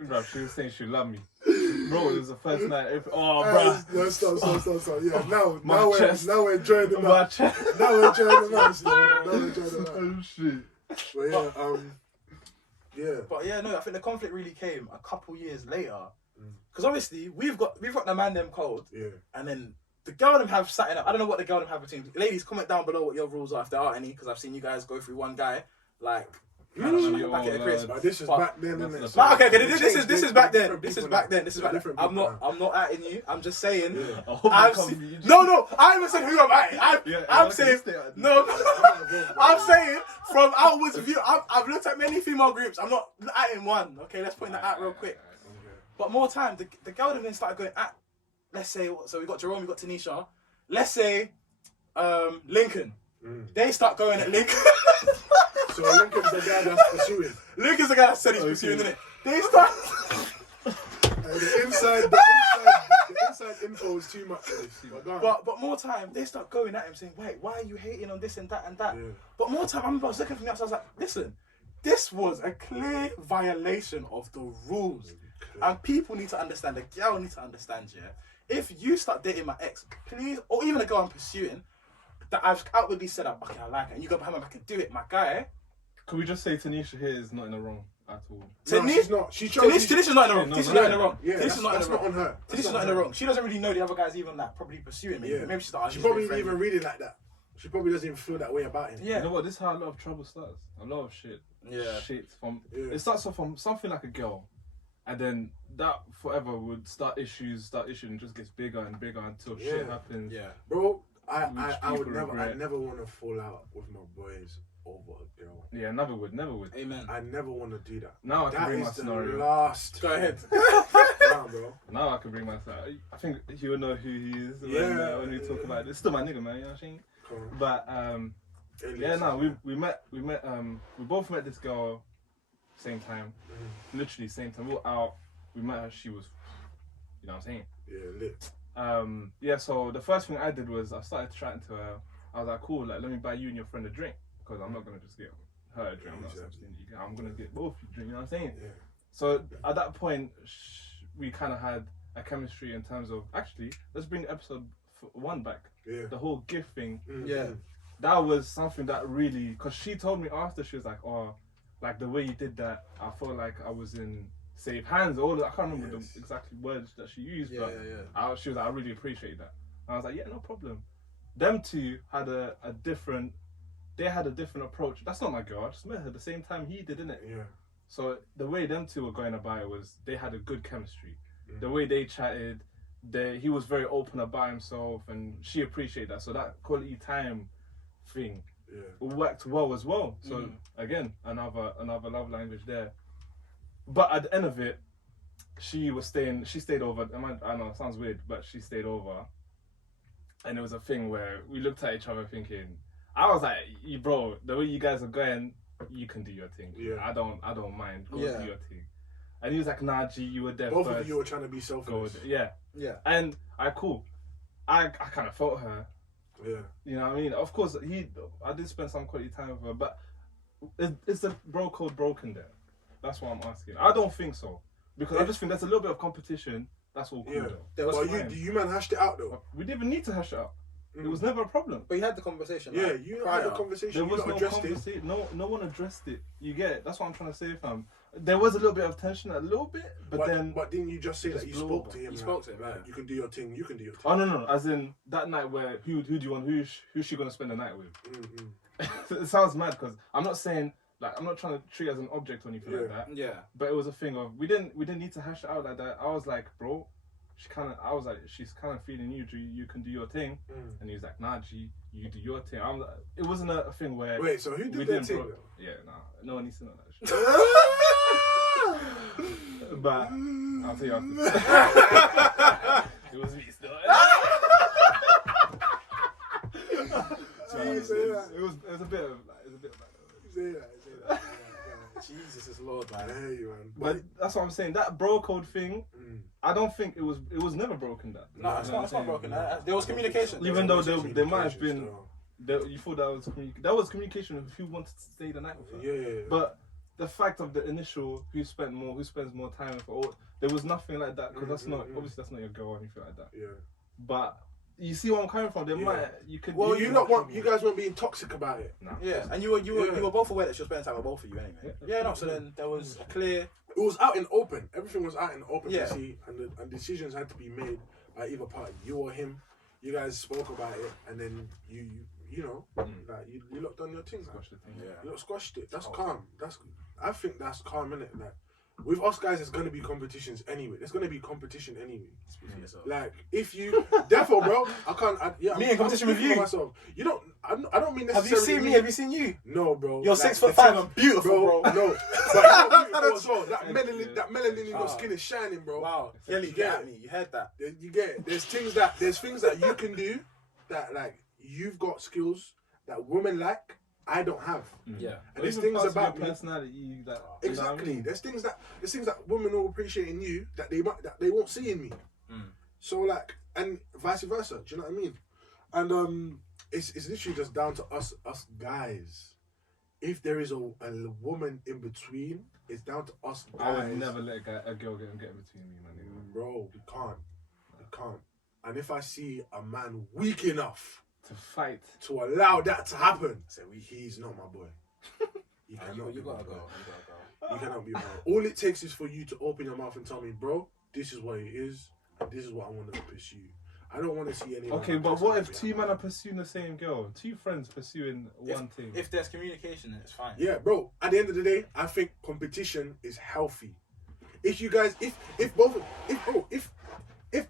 Bro, she was saying she loved me. bro, it was the first night. Bro. No, stop. Yeah, now we're enjoying the My match. chest. Now we're enjoying the match. Now we're enjoying the match. Oh shit. But yeah, But yeah, no, I think the conflict really came a couple years later. Because obviously we've got the man them code. Yeah. And then the girl them have something up. I don't know what the girl them have between. Ladies, comment down below what your rules are if there are any. Because I've seen you guys go through one guy like. Back at the Chris. But this is back then, isn't it? Okay, this is back then. This is back then. I'm not atting you. I'm just saying. Yeah. No, I haven't said who I'm atting. I'm saying no. I'm saying from outwards view. I've looked at many female groups. I'm not atting one. Okay, let's point that out real quick. But more time, the girl then started going at. Let's say so. We got Jerome. We got Tanisha. Let's say Lincoln. They start going at Lincoln. So Lincoln's the guy that's pursuing. Lincoln's the guy that said he's pursuing, isn't it? They start. The inside info is too much for this. But more time, they start going at him saying, wait, why are you hating on this and that and that? Yeah. But more time, I remember I was looking from the outside, I was like, listen, this was a clear violation of the rules. And people need to understand, the girl need to understand, yeah? If you start dating my ex, please, or even a girl I'm pursuing, that I've outwardly said, okay, I like her, and you go behind my back and do it, my guy. Could we just say Tanisha here is not in the wrong at all? No, she's not. Tanisha's not in the wrong. Tanisha's not in the wrong. Yeah, that's not on her. Tanisha's not in the wrong. She doesn't really know the other guy's even like probably pursuing me. Yeah. Maybe she's like, she probably isn't even reading like that. She probably doesn't even feel that way about him. Yeah. You know what? This is how a lot of trouble starts. A lot of shit. Yeah. Shit from. Yeah. It starts off from something like a girl, and then that forever would start issues, and just gets bigger and bigger until shit happens. Yeah. Bro, I never want to fall out with my boys over a girl. Yeah, never would. Amen. I never want to do that. Now I can bring my scenario. Last. Go ahead. Nah, bro. Now I can bring my scenario. I think he would know who he is when we talk about it. It's still my nigga, man. You know what I mean? But we both met this girl same time, literally same time. We were out. We met her. She was, you know what I'm saying? Yeah, lit. So the first thing I did was I started chatting to her. I was like, cool, like let me buy you and your friend a drink because I'm not gonna just get her a drink. I'm gonna get both you a drink. You know what I'm saying? Yeah. So at that point, we kind of had a chemistry in terms of actually. Let's bring episode 1 back. Yeah. The whole gift thing. Mm-hmm. Yeah. That was something that really, because she told me after, she was like, oh, like the way you did that, I felt like I was in safe hands. I can't remember the exact words that she used, but she was like, I really appreciate that. And I was like, yeah, no problem. Them two had a different approach. That's not my girl. I just met her the same time he did, innit? Yeah. So the way them two were going about it was they had a good chemistry. The way they chatted, he was very open about himself, and she appreciated that. So that quality time thing worked well as well. So again, another love language there. But at the end of it, she stayed over. I know it sounds weird, but she stayed over. And it was a thing where we looked at each other thinking, I was like, bro, the way you guys are going, you can do your thing. Yeah. I don't mind. Go do your thing. And he was like, nah, G, you were there Both first. of you were trying to be selfish. Yeah. And I kind of felt her. Yeah. You know what I mean? Of course, I did spend some quality time with her, but is the bro code broken there? That's what I'm asking. I don't think so. Because I just think there's a little bit of competition. That's all cool though. Well, you man hashed it out though. We didn't even need to hash it out. It was never a problem. But you had the conversation. Yeah, you had the conversation. There was no conversation. No one addressed it. You get it? That's what I'm trying to say, fam. There was a little bit of tension, a little bit, but then. But didn't you just say that you spoke to him? You spoke to him, right? You can do your thing. You can do your thing. Oh no! As in that night where who do you want? Who's she gonna spend the night with? It sounds mad because I'm not saying like I'm not trying to treat her as an object or anything like that. Yeah. But it was a thing of we didn't need to hash it out like that. I was like, bro. I was like, she's kind of feeling you, G, you can do your thing. And he was like, nah, G, you do your thing. I'm like, it wasn't a thing where... Wait, so who did their thing? Yeah, nah, no one needs to know that shit. But, I'll tell you after. It was me still. It was a bit of that. Say that. Jesus is Lord, man. I hear you, man. But that's what I'm saying. That bro code thing, I don't think it was never broken. That no, it's not broken. There was communication. Even though there might have been, you thought that was communication of who wanted to stay the night with her. Yeah. But the fact of the initial who spends more time with her, or there was nothing like that because that's not obviously that's not your girl or anything like that. Yeah. But you see where I'm coming from. You could. Well, you guys weren't being toxic about it. No. Yeah, and you were both aware that she was spending time with both of you anyway. Yeah, no. So then there was a clear. It was out in open. Everything was out in open. Yeah. You see, and decisions had to be made by either party, you or him. You guys spoke about it, and then you know, like you looked on your thing. Squashed the thing. Yeah. You look squashed it. That's calm. I think that's calm, innit? Like with us guys, there's gonna be competitions anyway. There's gonna be competition anyway. Speak for yourself. Like if you, therefore, bro, I can't. Me in competition with you. Myself. You don't. I don't mean necessarily. Have you seen me? Have you seen you? No, bro. You're like, 6'5". I'm beautiful, bro. No, but you're beautiful as well. That melanin in your skin is shining, bro. Wow. Kelly, You get get at me. You heard that? You get it. There's things that you can do that like you've got skills that women like. I don't have. Yeah. And there's things about me. Personality that Exactly. There's things that women will appreciate in you that they won't see in me. So like, and vice versa. Do you know what I mean? And it's literally just down to us guys. If there is a woman in between, it's down to us guys. I would never let a girl get in between me, man. Bro, we can't. And if I see a man weak enough to fight to allow that to happen, he's not my boy. He cannot. You gotta go. You cannot be my boy. All it takes is for you to open your mouth and tell me, bro, this is what it is, and this is what I want to pursue. I don't want to see anyone. Okay, but what if two men are pursuing the same girl? Two friends pursuing one thing? If there's communication, it's fine. Yeah, bro. At the end of the day, I think competition is healthy. If you guys, if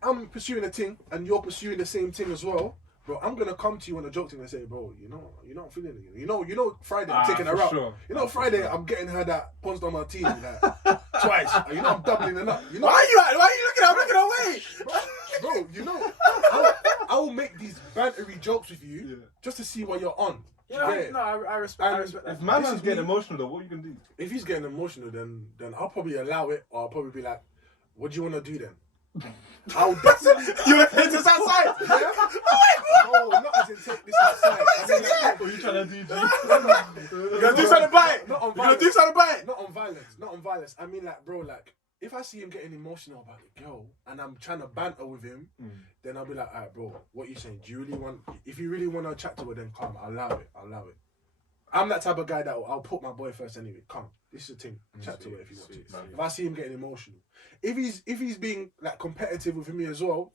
I'm pursuing a thing and you're pursuing the same thing as well, bro, I'm gonna come to you on a joke thing and say, bro, you know, I'm feeling it. You know, Friday I'm taking her out. Sure. You know, Friday I'm getting her that Pons Don Martini like, twice. You know, I'm doubling it up. You know, Why are you looking? I'm looking away. bro, you know, I will make these bantery jokes with you just to see what you're on. Yeah, I respect that. If man's getting emotional though, what are you gonna do? If he's getting emotional, then I'll probably allow it, or I'll probably be like, what do you want to do then? I'll definitely. You want to take this outside? Yeah? No, not as in take this outside. I mean, like, What are you trying to do? You gonna do something about it? Not on You gonna violence. do something about it? Not on violence. I mean, like, bro, like, if I see him getting emotional about the girl and I'm trying to banter with him, then I'll be like, alright, bro, what you saying? If you really want to chat to her, then come. I'll allow it. I'm that type of guy that I'll put my boy first anyway. Come, this is the thing. Chat to her if you want to. If I see him getting emotional, if he's being like competitive with me as well,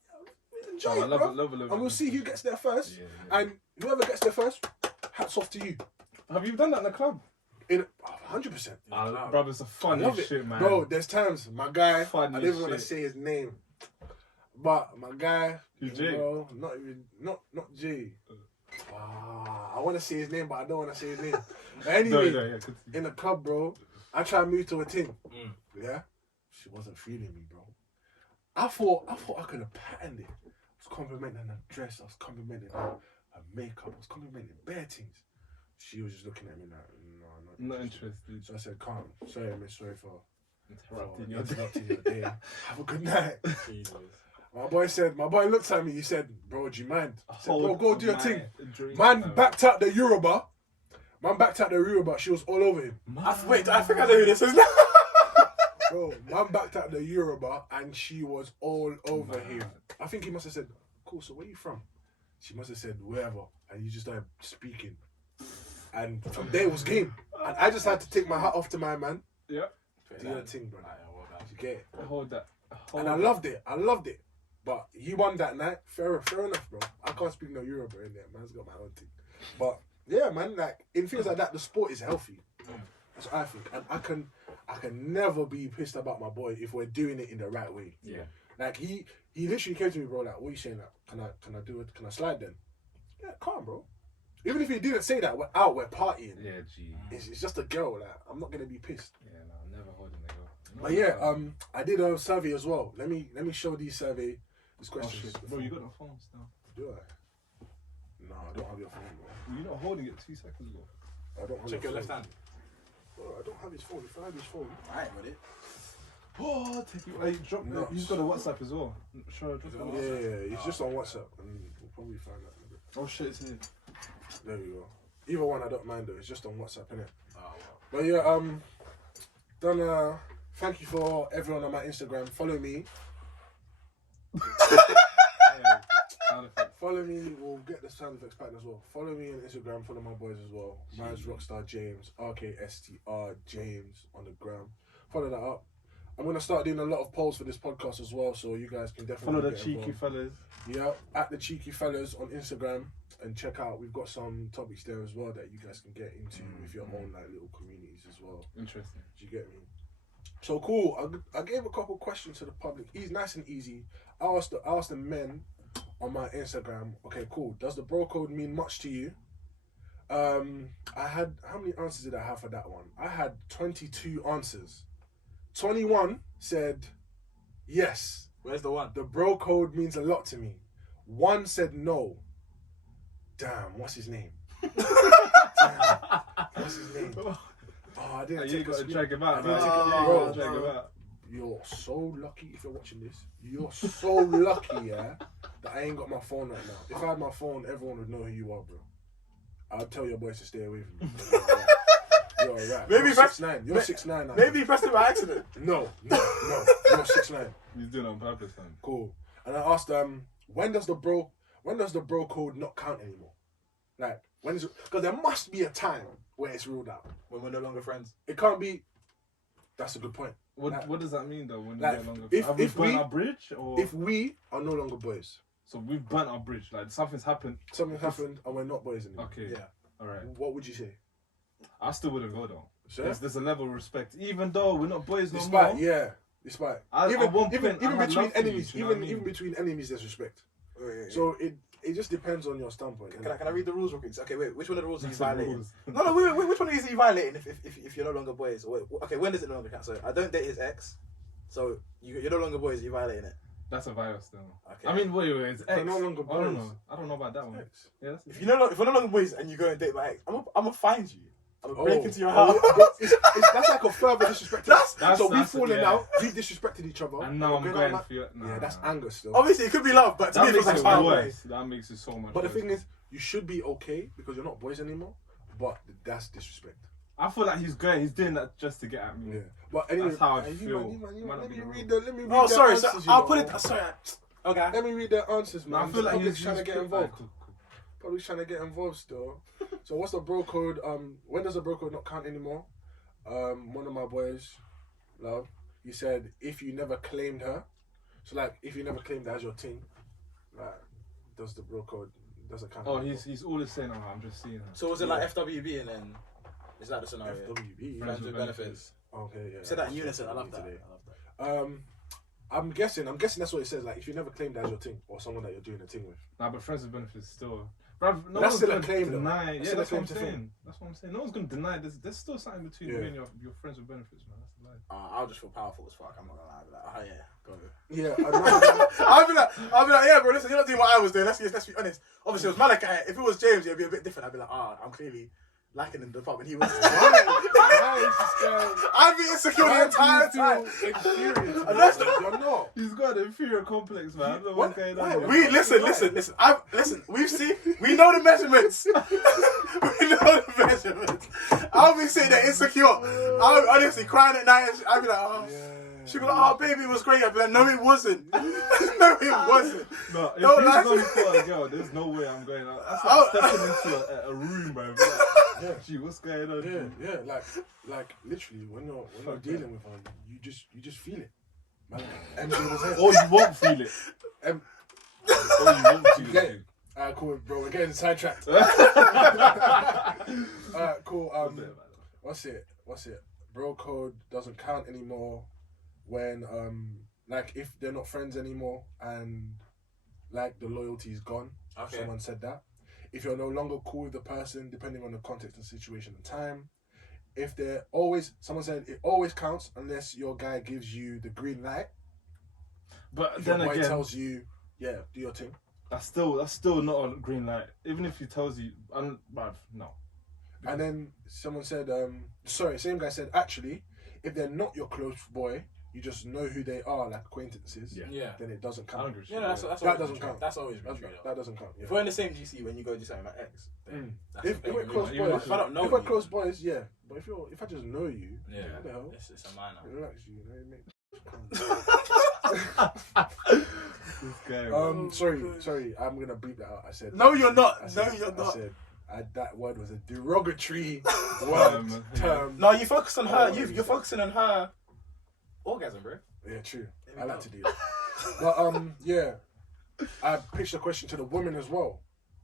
enjoy it, bro. Love and we'll see who gets there first. Yeah. And whoever gets there first, hats off to you. Have you done that in the club? 100%. Bro, it's a funny shit, man. Bro, there's times my guy. Funny I didn't want to shit. say his name, but my guy. Who's Jay? Bro, not Jay. I want to say his name, but I don't want to say his name. But anyway, in the club, bro, I try to move to a team. Yeah, she wasn't feeling me, bro. I thought I could have patterned it. I was complimenting her dress. I was complimenting her makeup. I was complimenting bare things. She was just looking at me like, no, not interested. So I said, calm. Sorry, miss. Sorry for interrupting your day. Have a good night. Jesus. My boy looked at me, he said, bro, do you mind? I said, bro, go do your thing. Man backed out the Yoruba. She was all over him. I think I know who this is now. Bro, man backed out the Yoruba and she was all over him. I think he must have said, cool, so where you from? She must have said, wherever. And he just started speaking. And from there it was game. And I just had to take my hat off to my man. Yeah. Do your thing, bro. You get it? Hold that. I loved it. But he won that night. Fair enough, bro. I can't speak no Yoruba in there. Man's got my own thing. But yeah, man, like in things like that, the sport is healthy. That's what I think. And I can never be pissed about my boy if we're doing it in the right way. Yeah. Like he literally came to me, bro, like, what are you saying? Like, can I do it? Can I slide then? Yeah, calm, bro. Even if he didn't say that, we're out, we're partying. Yeah, gee. It's just a girl, like, I'm not gonna be pissed. Yeah, no, never holding the girl. But yeah, I did a survey as well. Let me show these questions. Bro, you got the phone still. Do I? No, I don't have your phone, bro. You're not holding it 2 seconds ago. I don't have Check your left hand. Bro, I don't have his phone. If I had his phone, I ain't with it. Oh, take it. Like, drop it. He's got a WhatsApp as well. Sure, drop it. Yeah, it's just on WhatsApp, and we'll probably find out in a bit. Oh shit, it's here. There we go. Either one, I don't mind though. It's just on WhatsApp, innit? Oh, wow. But yeah, done thank you for everyone on my Instagram. Follow me. Follow me. We'll get the sound effects pattern as well. Follow me on Instagram. Follow my boys as well. Mine's Rockstar James. RKSTR James on the gram. Follow that up. I'm gonna start doing a lot of polls for this podcast as well, so you guys can definitely follow the cheeky fellas. Yeah, at the cheeky fellas on Instagram, and check out. We've got some topics there as well that you guys can get into with your own like little communities as well. Interesting. Do you get me? So cool. I gave a couple questions to the public. He's nice and easy. I asked the men on my Instagram. Okay, cool. Does the bro code mean much to you? I had, how many answers did I have for that one? I had 22 answers. 21 said yes. Where's the one? The bro code means a lot to me. 1 said no. Damn, what's his name? What's his name? Oh, I didn't. You got to drag him out, man. Bro, Drag him out. You're so lucky if you're watching this. You're so lucky, yeah, that I ain't got my phone right now. If I had my phone, everyone would know who you are, bro. I'd tell your boys to stay away from me. You're alright. Maybe you're 6'9". You're 6'9". Maybe he pressed it by accident. No. You're 6'9". He's doing it on purpose, man. Cool. And I asked when does the bro code not count anymore? Like, when is it? Because there must be a time where it's ruled out. When we're no longer friends. It can't be. That's a good point. What does that mean though? When like, we're no longer if we we- burnt our bridge, or If we are no longer boys, so we've burnt our bridge, like something's happened. something happened and we're not boys anymore. Okay, Yeah. all right. What would you say? I still wouldn't go though. Sure. There's a level of respect, even though we're not boys no Despite, more. yeah, despite. At Even one point, I between had love for you, enemies, do you know what I mean? even between enemies, there's respect. Wait. So it just depends on your standpoint. Can I read the rules real quick? Okay, wait. Which one of the rules are you That's the violating? rules. No. Wait, which one is he violating? If you're no longer boys? Or wait, okay, when does it no longer count? So I don't date his ex. So you're no longer boys. You're violating it. That's a virus still. Okay. I mean, wait, it's We're X. no longer I don't boys. know. I don't know about that one. X. Yeah, that's If we're no longer boys and you go and date my ex, I'm gonna find you. I'm gonna break into your Oh, house. but that's like a further disrespect. That's- so we've that's- fallen yeah. out. We've disrespected each other. And now I'm We're going like- for you. Yeah, that's anger still. Obviously, it could be love, but to me, That it feels makes like it foul play. worse. That makes it so much But the worse. thing is, you should be okay because you're not boys anymore. But that's disrespect. I feel like he's doing that just to get at me. Yeah. But anyway, That's how I you feel. man, Might let not me be read wrong. the. Let me read Oh, the sorry. answers, So you I'll know. put it. Sorry. Okay. Let me read the answers, man. I feel like Public's he's trying to get involved. Cool. Probably trying to get involved still. So what's the bro code? When does the bro code not count anymore? One of my boys, love, he said if you never claimed her, so like if you never claimed her as your team, like does the bro code doesn't count? Oh, anymore. he's always saying, "Oh, I'm just seeing her." So was it like FWB and then is that the scenario? FWB. Friends with benefits. Okay, yeah. You said that in unison. I love that. I'm guessing that's what it says. Like if you never claimed her as your team or someone that you're doing a team with. Nah, but friends with benefits still. Bruv, no That's one's still a gonna claim, though. deny. That's Yeah, still a that's what claim I'm to saying. fame. That's what I'm saying. No one's gonna deny. There's still something between you and your friends with benefits, man. That's the lie. I'll just feel powerful as fuck. I'm not gonna lie. I'll be like, oh yeah, go. Yeah, I'll be like, yeah, bro. Listen, you're not doing what I was doing. Let's be honest. Obviously, it was Malachi. If it was James, it'd be a bit different. I'd be like, I'm clearly lacking in the department. He was. I'd be insecure the entire time. You're not. He's got an inferior complex, man. I don't know what's going on. here. We listen. Listen. We know the measurements. We know the measurements. I'll be sitting there insecure. I'll be honestly crying at night. I'll be like, oh. She'll be like, oh, baby, it was great. I'll be like, no, it wasn't. No, it wasn't. No, if Don't he's lie. going for a girl, there's no way I'm going out. That's like stepping into a room, bro. Like, Yeah. gee, what's going on? Yeah, like literally when you're dealing with her, you just feel it. Man, MJ was here. Or you won't feel it. Or you won't feel Get it. it? Alright, cool, bro. We're getting sidetracked. Alright, cool. What's it? Bro code doesn't count anymore when like if they're not friends anymore and like the loyalty is gone. Okay. Someone said that. If you're no longer cool with the person, depending on the context and situation and time. If they're always, someone said it always counts unless your guy gives you the green light. But If then your boy again, tells you, yeah, do your thing. that's still not a green light. Even if he tells you, bruv, no. And then someone said, same guy said, actually, if they're not your close boy, you just know who they are, like acquaintances, Yeah. then it doesn't count. Yeah, that's that doesn't count. That's always been true. That doesn't count. Yeah. If we're in the same GC when you go do something like X, then if we're close boys, if I don't know if we're you, close boys, yeah. But if I just know you, yeah, what the hell? it's a minor. Relax, you know. Sorry. I'm gonna bleep that out. I said. No, you're not. I No, you're not. said, that word was a derogatory word term. No, you focus on her. You're focusing on her orgasm, bro. Yeah, true. I like to do that. But yeah, I pitched a question to the women as well,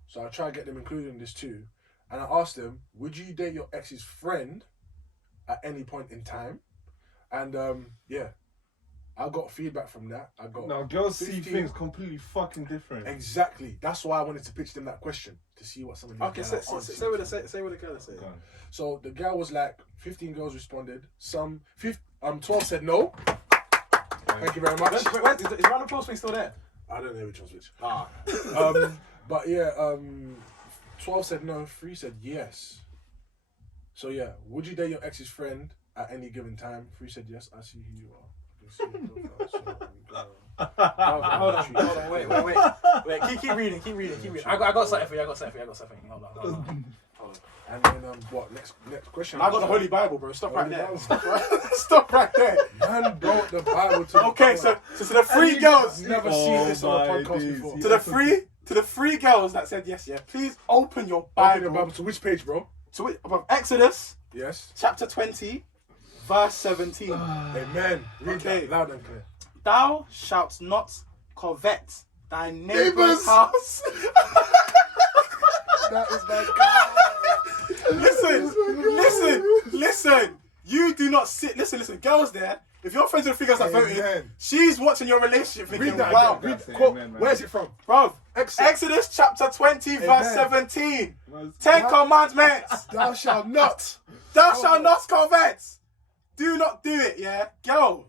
so I try to get them included in this too. And I asked them, would you date your ex's friend at any point in time? And yeah, I got feedback from that. Girls see things completely fucking different. Exactly. That's why I wanted to pitch them that question to see what some of these Okay, say what the girl said. So the girl was like, 15 girls responded. 12 said no. Thank you very much. Wait, is round of applause thing still there? I don't know which one's which. Ah. But yeah, 12 said no, 3 said yes. So yeah, would you date your ex's friend at any given time? 3 said yes. I see who you are. Hold on, wait. Keep reading. I got something for you. Hold on. And then what? Next question. I got the Holy Bible, bro. Stop right there. Stop right there. Man brought the Bible to. Okay, so to the three girls. Never seen this on a podcast before. To the three girls that said yes, please open your Bible. Open your Bible to which page, bro? To Exodus. Yes. Chapter 20, verse 17. Amen. Read that loud and clear. Thou shalt not covet thy neighbor's house. That is my God. Listen. You do not sit. Listen. Girls there. If your friends with figures are voting, she's watching your relationship thinking, wow. Where's it from? Bro, Exodus chapter 20, verse 17. 10 commandments. Thou shalt not. Thou shalt not covet. Do not do it, yeah? Girl,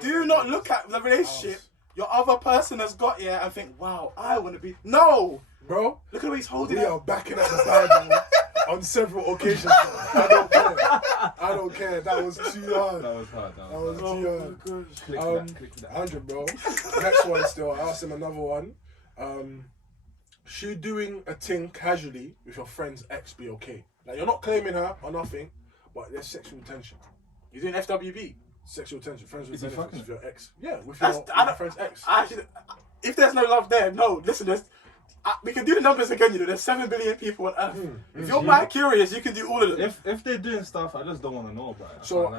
do not look at the relationship your other person has got, yeah, and think, wow, I want to be... No! Bro, look at the way he's holding it. We are backing up the Bible on several occasions. I don't care. That was too hard. That was hard. Too hard. Click that. 100, bro. Next one still. I asked him another one. Should doing a thing casually with your friend's ex be okay? Like, you're not claiming her or nothing, but there's sexual tension. You're doing FWB? Sexual tension. Friends with benefits with your ex. Yeah, with your friend's ex. If there's no love there, no. Listen, we can do the numbers again, there's 7 billion people on Earth. If you're quite curious, you can do all of them. If they're doing stuff, I just don't want to know about it. So,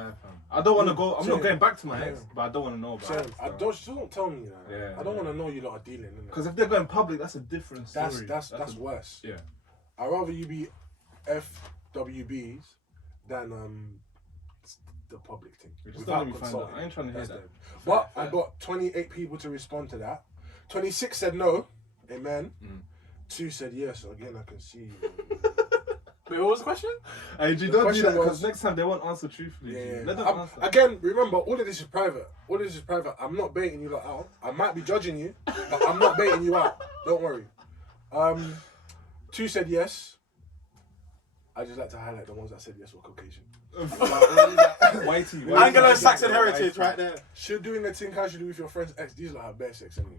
I don't want to go, I'm not going back to my ex, but I don't want to know about it. Don't tell me that. I don't want to know you lot are dealing. Because if they're going public, that's a different story. That's worse. Yeah. I'd rather you be FWBs than the public thing. Without consulting. I ain't trying to hear that. But I got 28 people to respond to that. 26 said no. Amen. 2 said yes. So again, I can see you. Wait, what was the question? Hey, you don't do that because next time they won't answer truthfully. Yeah. Let them answer. Again, remember, all of this is private. I'm not baiting you lot out. I might be judging you, but I'm not baiting you out. Don't worry. 2 said yes. I just like to highlight the ones that said yes were Caucasian. Whitey. Anglo-Saxon heritage right there. Should doing a thing casually with your friend's ex, these lot have bare sex anyway.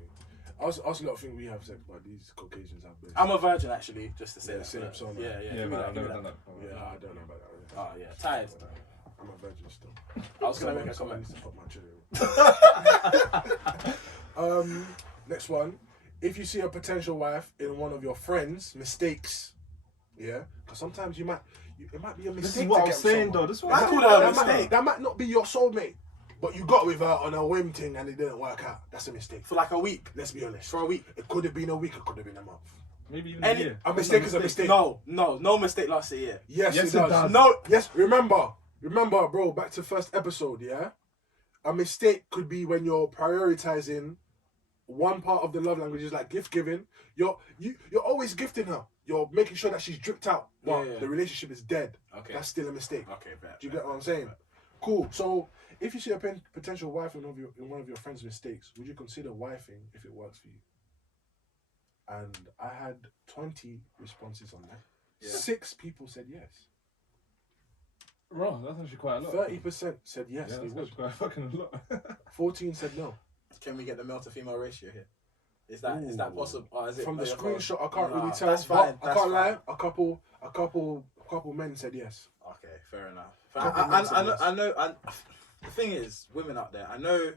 I also don't think we have sex, but these Caucasians have bare sex. I'm a virgin actually, just to say that. Same, so yeah. I've never done that. Yeah, I don't know about that. Oh yeah, tired. I'm a virgin still. I was gonna make a comment. I need to pop my cherry. Next one. If you see a potential wife in one of your friends' mistakes, yeah, because sometimes it might be a mistake. This is what I'm saying, though. This is what I call that a mistake. That might not be your soulmate, but you got with her on a whim thing and it didn't work out. That's a mistake. For like a week. Let's be honest. For a week. It could have been a week. It could have been a month. Maybe even a year. A mistake is a mistake. No mistake lasts a year. Yes, it does. No. Yes, remember, bro. Back to first episode. Yeah, a mistake could be when you're prioritizing one part of the love language is like gift giving. You're always gifting her. You're making sure that she's dripped out. But the relationship is dead. Okay. That's still a mistake. Okay, bad. Do you get what I'm saying? Cool. So if you see a potential wife in one of your friends' mistakes, would you consider wifing if it works for you? And I had 20 responses on that. Yeah. 6 people said yes. Bro, that's actually quite a lot. 30% said yes, Yeah, they that's would. actually quite fucking a lot. 14 said no. Can we get the male to female ratio here? Is that possible? Or is it From the your screenshot, I phone? can't really Nah, tell. That's fine. I can't lie. A couple men said yes. Okay, fair enough. Couple men said yes. I know. The thing is, women out there, I know.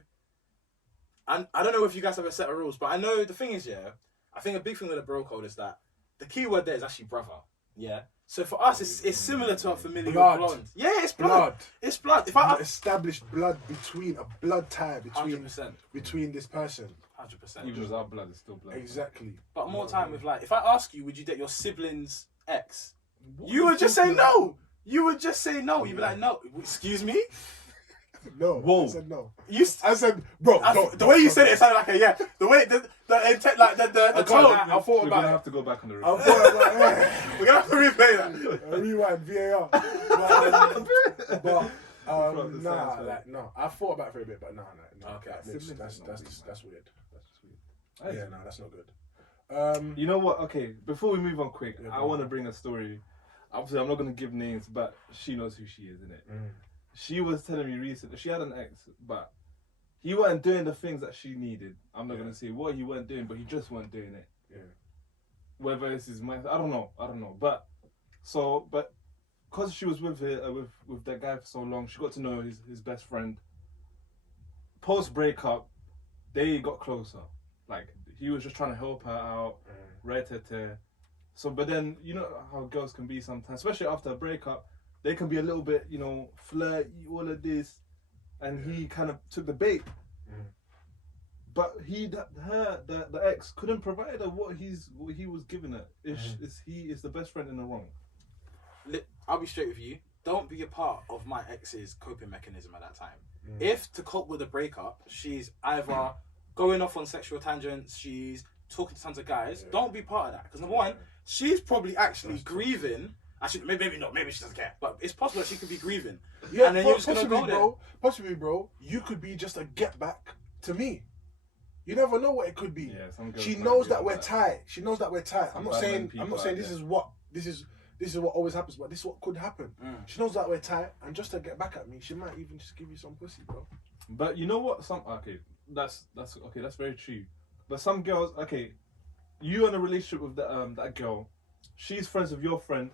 I don't know if you guys have a set of rules, but I know the thing is, yeah. I think a big thing with the bro code is that the key word there is actually brother. Yeah. So for us, it's similar to a familial blonde. Yeah, it's blood. It's blood. If I established blood between a blood tie between 100%. between this person. 100%. Even without blood, it's still blood. Exactly. But more time with like, if I ask you, would you date your sibling's ex? You would just say no. You would just say no. You'd be like, no. Excuse me. No. Whoa. I said no. I said, bro. the way you said it sounded like a yeah. The way the intent, like the tone. I thought We're about gonna it. have to go back on the I road. thought about it. We're gonna have to replay that. Rewind VAR. But no. I thought about it for a bit, but no. Okay. That's weird. That's weird. Yeah, no, that's not good. You know what? Okay, before we move on quick, Yeah, I go want to on. bring a story. Obviously, I'm not going to give names, but she knows who she is, innit? She was telling me recently, she had an ex, but he wasn't doing the things that she needed. I'm not going to say what he wasn't doing, but he just wasn't doing it. Yeah. Whether this is my, I don't know. But because she was with that guy for so long, she got to know his best friend. Post breakup, they got closer. Like, he was just trying to help her out, So, but then, you know how girls can be sometimes, especially after a breakup, they can be a little bit, flirty, all of this, and he kind of took the bait. But the ex couldn't provide her what he was giving her. He is the best friend in the wrong. I'll be straight with you. Don't be a part of my ex's coping mechanism at that time. If to cope with a breakup, she's either going off on sexual tangents, she's talking to tons of guys, don't be part of that. Because number one, she's probably actually grieving. Actually, maybe not. Maybe she doesn't care. But it's possible that she could be grieving. Yeah, and then you're just gonna go there. Possibly, bro. You could be just a get back to me. You never know what it could be. Yeah, some girls she might knows be that like we're that. tight. She knows that we're tight. I'm not saying out this is what always happens, but this is what could happen. She knows that we're tight, and just to get back at me, she might even just give you some pussy, bro. But you know what? That's okay. That's very true. But some girls, okay, you in a relationship with that girl, she's friends with your friend,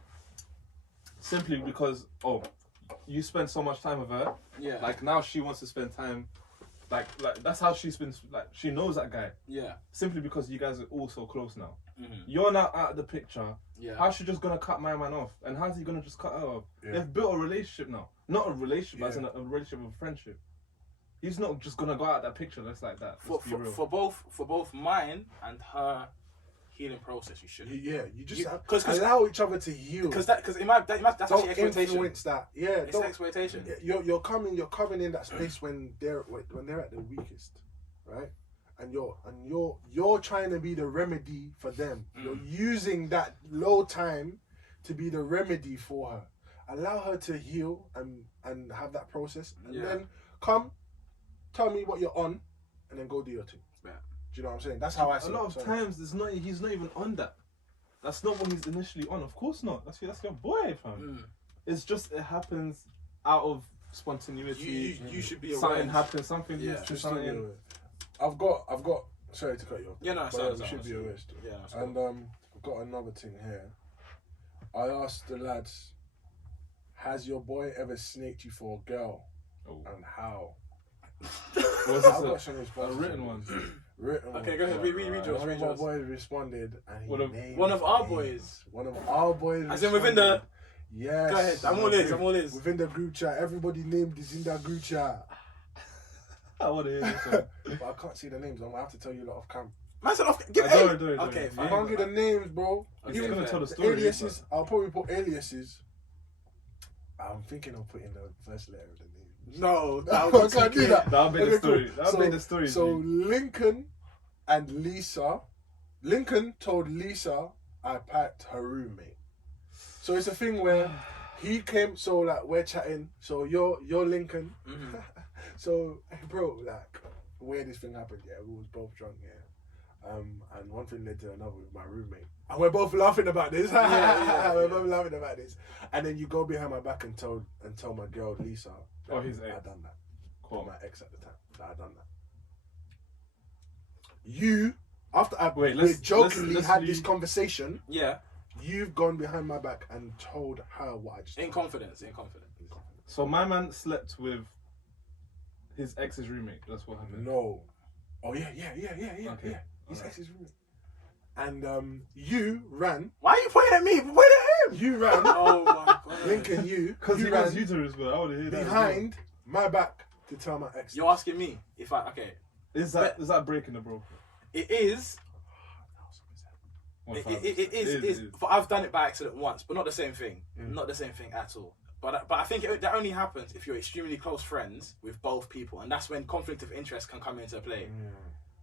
simply because you spend so much time with her. Yeah. Like now she wants to spend time. Like that's how she's been. Like she knows that guy. Yeah. Simply because you guys are all so close now. Mm-hmm. You're now out of the picture. Yeah. How's she just gonna cut my man off? And how's he gonna just cut her off? Yeah. They've built a relationship now. Not a relationship, Yeah. as in a relationship of friendship. He's not just gonna go out that picture just like that. For both mine and her healing process, you should. Yeah, you just cause allow each other to heal. Because that's don't actually exploitation. influence that. Yeah, It's exploitation. You're coming in that space when they're at their weakest, right? And you're trying to be the remedy for them. You're using that low time to be the remedy for her. Allow her to heal and have that process, and then come tell me what you're on, and then go do your thing. Yeah. Do you know what I'm saying? That's how I see it. A lot of times, he's not even on that. That's not what he's initially on. Of course not. That's your boy, fam. It's just it happens out of spontaneity. You should be something aware. happens. Something leads to Just something. I've got. Sorry to cut you off. Yeah, no, but we should be aware still. Yeah, that's And I've got another thing here. I asked the lads, has your boy ever snaked you for a girl, and how? Was this a written one? Written one. Okay, go ahead. Read yours. One of my boys responded, and he named one of our names. boys. One of our boys. As in within the. Yes. Go ahead. I'm all ears. Within the group chat, everybody named is in that group chat. I want to hear this one. But I can't see the names. I'm gonna have to tell you a lot of camp. Man said off. Give don't. Okay, I fine. can't get the names, bro. Okay, Even gonna tell the the story. aliases. I'll probably put aliases. I'm thinking of putting the first letter of the name. No, I can't do that. That'll be the Okay, story. cool. That'll be the story. So Lincoln and Lisa. Lincoln told Lisa I packed her roommate. So it's a thing where he came. So like we're chatting. So you're Lincoln. So hey, bro, like where this thing happened. Yeah, we was both drunk. Yeah. And one thing led to another with my roommate. And we're both laughing about this. We're both laughing about this. And then you go behind my back and tell my girl Lisa that his ex. I done that. Cool. Or my ex at the time that I done that. You, after I jokingly had this conversation, you've gone behind my back and told her what I just in confidence. So my man slept with his ex's roommate. That's what happened. No. Oh yeah. Okay. His ex's roommate. And you ran. Why are you pointing at me? Point at him. You ran. Oh my god. Lincoln, because he ran uterus, but I would hear that behind my back to tell my ex. You're asking me if I Is that breaking the bro? It is. It is. I've done it by accident once, but not the same thing. Not the same thing at all. But I think that only happens if you're extremely close friends with both people, and that's when conflict of interest can come into play.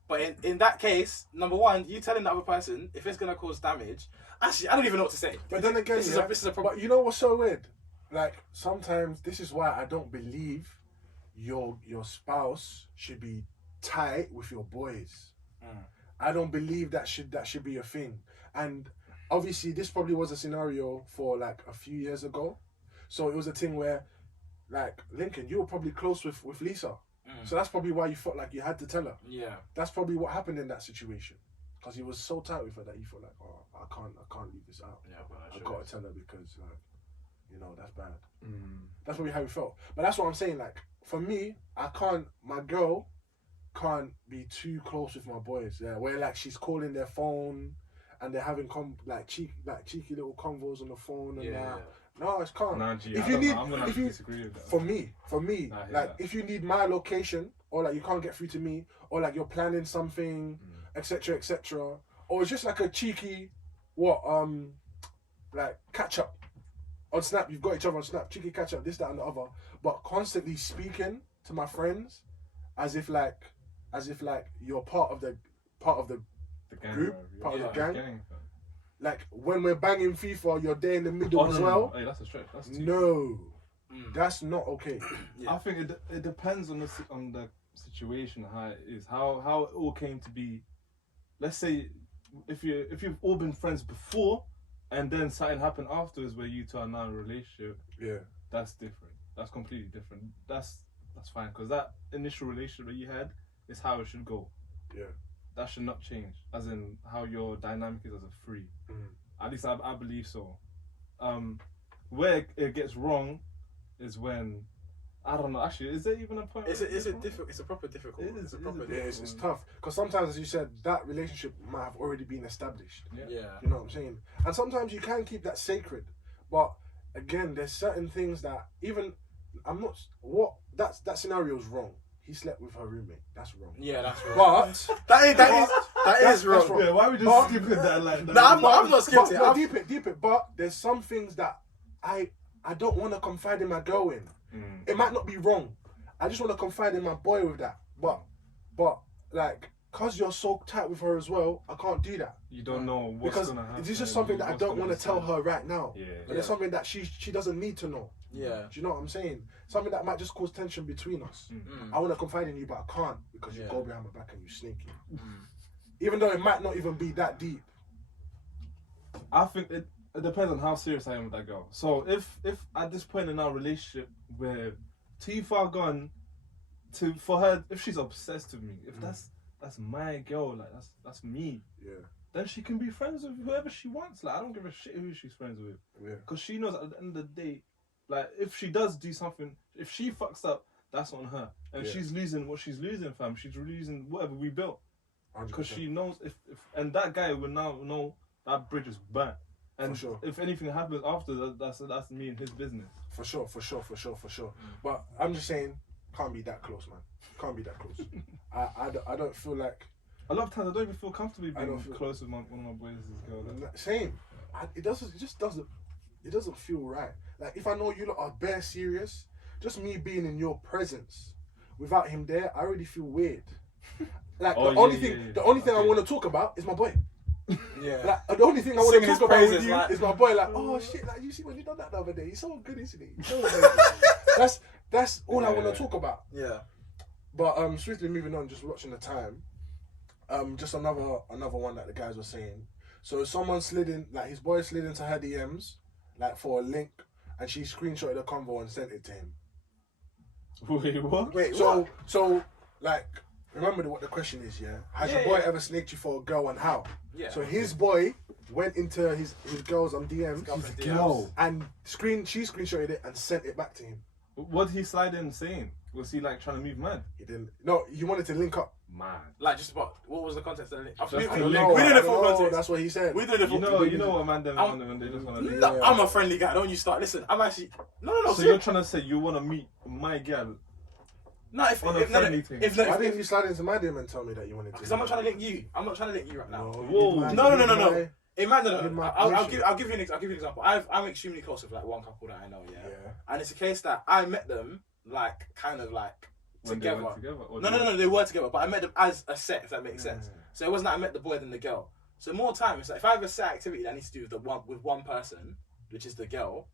But in that case, number one, you telling the other person if it's gonna cause damage. Actually, I don't even know what to say. But then again, this is a problem. But you know what's so weird? Like sometimes this is why I don't believe your spouse should be tight with your boys. I don't believe that should be a thing. And obviously, this probably was a scenario for like a few years ago. So it was a thing where, like, Lincoln, you were probably close with Lisa. So that's probably why you felt like you had to tell her. Yeah. That's probably what happened in that situation. Because he was so tight with her that you felt like, oh, I can't leave this out. Yeah, but I got to tell her because, like, that's bad. That's probably how he felt. But that's what I'm saying. Like, for me, my girl can't be too close with my boys. Yeah, where like she's calling their phone and they're having cheeky little convos on the phone and that. No, it's calm. Nah, G, if I'm you gonna disagree with that. For me, like if you need my location or like you can't get through to me or like you're planning something, etc., or it's just like a cheeky like catch up on Snap. You've got each other on Snap, cheeky catch up, this, that, and the other. But constantly speaking to my friends as if like you're part of the gang, group, part of the gang. Gang. Like when we're banging FIFA, you're there in the middle as well. No. Hey, that's a stretch. That's that's not okay. I think it depends on the situation, how it is, how it all came to be. Let's say if you've all been friends before, and then something happened afterwards where you two are now in a relationship. Yeah, that's different. That's completely different. That's fine because that initial relationship that you had is how it should go. Yeah. That should not change, as in how your dynamic is as a free. At least I believe so. Where it gets wrong is when I don't know. Actually, is there even a point? It's a proper difficult. It's tough because sometimes, as you said, that relationship might have already been established. Yeah. You know what I'm saying? And sometimes you can keep that sacred, but again, there's certain things that that scenario is wrong. He slept with her roommate. That's wrong. Yeah, that's wrong. But that is wrong. Yeah, why are we just skipping that line? No, I'm not skipping it. Deep it. But there's some things that I don't want to confide in my girl in. It might not be wrong. I just want to confide in my boy with that. But like, cause you're so tight with her as well, I can't do that. You don't know what's gonna happen. This is just something that I don't want to tell her right now. Yeah. But it's something that she doesn't need to know. Yeah. Do you know what I'm saying? Something that might just cause tension between us. I want to confide in you, but I can't because you go behind my back and you sneaky. Even though it might not even be that deep. I think it depends on how serious I am with that girl. So if at this point in our relationship we're too far gone for her, if she's obsessed with me, if that's my girl, like that's me. Yeah. Then she can be friends with whoever she wants. Like I don't give a shit who she's friends with. Yeah. Because she knows at the end of the day, like if she does do something, if she fucks up, that's on her. And she's losing what she's losing, fam. She's losing whatever we built. Because she knows if and that guy will now know that bridge is burnt. And if anything happens after that, that's me and his business. For sure. But I'm just saying, can't be that close, man. Can't be that close. I don't feel like. A lot of times I don't even feel comfortable being close with one of my boys' girl. Same. It just doesn't feel right. Like if I know you lot are bare serious, just me being in your presence without him there, I already feel weird. Like the only thing I want to talk about is my boy. Yeah. Like the only thing I want to talk about with you is my boy. Like, oh shit, like you see when you done that the other day, he's so good, isn't he? He's so amazing. That's all I want to talk about. Yeah. But swiftly moving on, just watching the time. just another one that the guys were saying. So someone slid in, like his boy slid into her DMs, like for a link, and she screenshotted the convo and sent it to him. Wait, what? Wait, So like, remember what the question is, yeah? Has your boy ever snaked you for a girl and how? Yeah. So his boy went into his girls on DMs, and she screenshotted it and sent it back to him. What did he slide in saying? Was he like trying to move mad? He didn't. No, he wanted to link up. Man. Like just about what was the context of the link? Just We the didn't link. the full context. That's what he said. We did the full. You know what man them when they just want to link. I'm a friendly guy. Don't you start? Listen, I'm actually no. So you're trying to say you want to meet my girl? No, if on a friendly thing. Why didn't you slide into my DM and tell me that you wanted to? Because I'm not trying to link you. I'm not trying to link you right now. Whoa. No. Imagine, I'll give you an example. I'm extremely close with like one couple that I know, yeah. And it's a case that I met them like kind of like When together. They were together No, they were together, but I met them as a set, if that makes sense. So it wasn't that I met the boy then the girl. So more time, it's like if I have a set activity that needs to do with one person, which is the girl,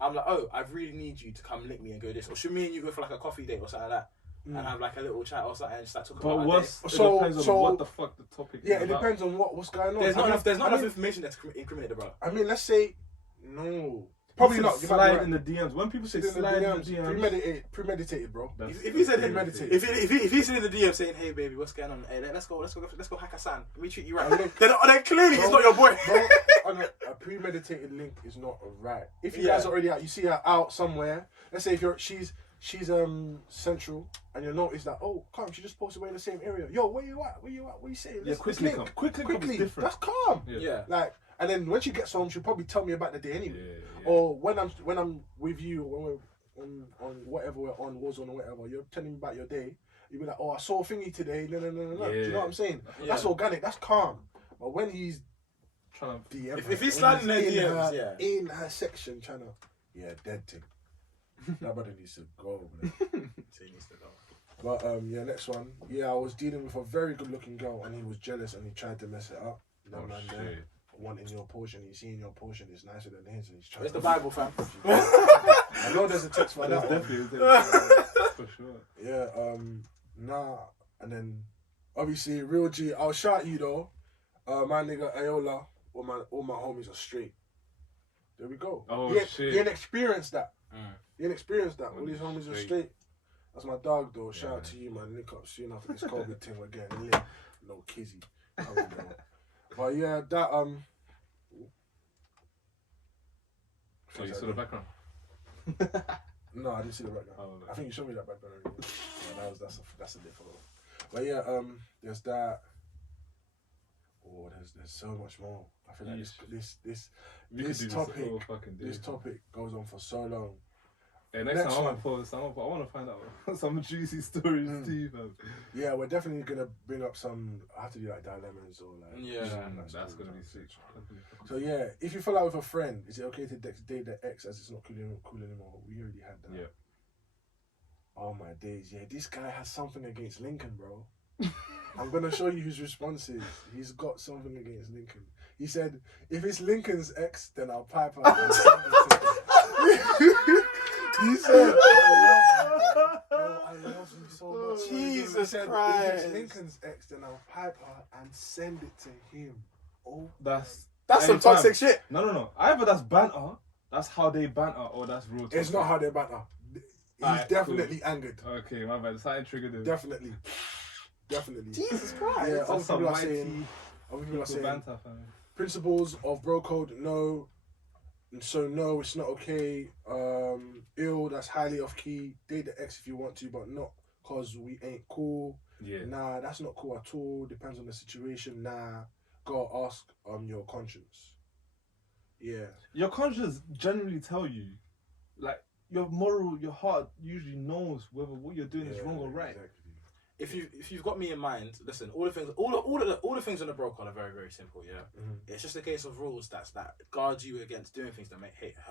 I'm like, oh, I really need you to come link me and go this, or should me and you go for like a coffee date or something like that. And have like a little chat or something and just like talk about it depends on what the fuck the topic is. Yeah, it depends on what's going on. There's not enough information that's incriminated, bro. I mean, let's say no. Probably not. Slide in the DMs. When people say slide in the DMs, premeditated, bro. If he said premeditated, if he's in the DM saying, "Hey baby, what's going on? Hey, let's go hack a sand. Let me treat you right." Then clearly it's not your boy. Bro, a premeditated link is not right. If you guys are already out, you see her out somewhere. Let's say if she's central, and you'll notice that calm. She just posted away in the same area. Yo, where you at? What you saying? Yeah, quickly. Different. That's calm. Yeah. Like, and then when she gets home, she'll probably tell me about the day anyway. Yeah. Or when I'm with you, when we're on whatever we're on, Warzone or whatever, you're telling me about your day. You'll be like, I saw a thingy today. No. Yeah. Do you know what I'm saying? Yeah. That's organic. That's calm. But when he's trying to DM, if he's sliding their DMs, in her section, trying to dead thing. That brother needs to go, man. He needs to go. But next one. Yeah, I was dealing with a very good-looking girl, and he was jealous, and he tried to mess it up. Wanting your portion, he's seeing your portion is nicer than his, and he's trying. It's the Bible, fam. I know there's a text for that. Definitely, for sure. Yeah. And then obviously, real G. I'll shout you though. My nigga Ayola, all my homies are straight. There we go. Oh shit. He ain't experienced that. He ain't experienced that. All these homies are straight. That's my dog though. Shout out to you, man. Link up soon after this COVID thing. We're getting lit. No kizzy. But yeah, that Oh, you saw the background? No, I didn't see the background. Oh, I think you showed me that background already. That's a different one. But yeah, there's that. Oh, there's so much more. I feel like this topic goes on for so long. Yeah, next time I want to find out some juicy stories too, fam. Yeah, we're definitely gonna bring up some. I have to do like dilemmas or like. That's gonna be sick. So yeah, if you fall out with a friend, is it okay to date the ex as it's not cool anymore? We already had that. Yeah. Oh my days, yeah. This guy has something against Lincoln, bro. I'm gonna show you his responses. He's got something against Lincoln. He said, if it's Lincoln's ex, then I'll pipe her. He said, I love you so much. Jesus Christ. If it's Lincoln's ex, then I'll pipe her and send it to him. Oh, that's some toxic shit. No. Either that's banter, that's how they banter, or that's real talk. It's not how they banter. He's definitely angered. Okay, my bad. Something triggered him. Definitely. Jesus Christ. Yeah, other people are saying banter, fam. Principles of bro code, no. So no, it's not okay. Ill, that's highly off key. Date the ex if you want to, but not cause we ain't cool. Yeah. Nah, that's not cool at all. Depends on the situation. Nah, gotta ask your conscience. Yeah. Your conscience generally tell you, like your heart usually knows whether what you're doing is wrong or right. Exactly. If you've got me in mind, listen. All the things on the bro code are very, very simple. Yeah, It's just a case of rules that guards you against doing things that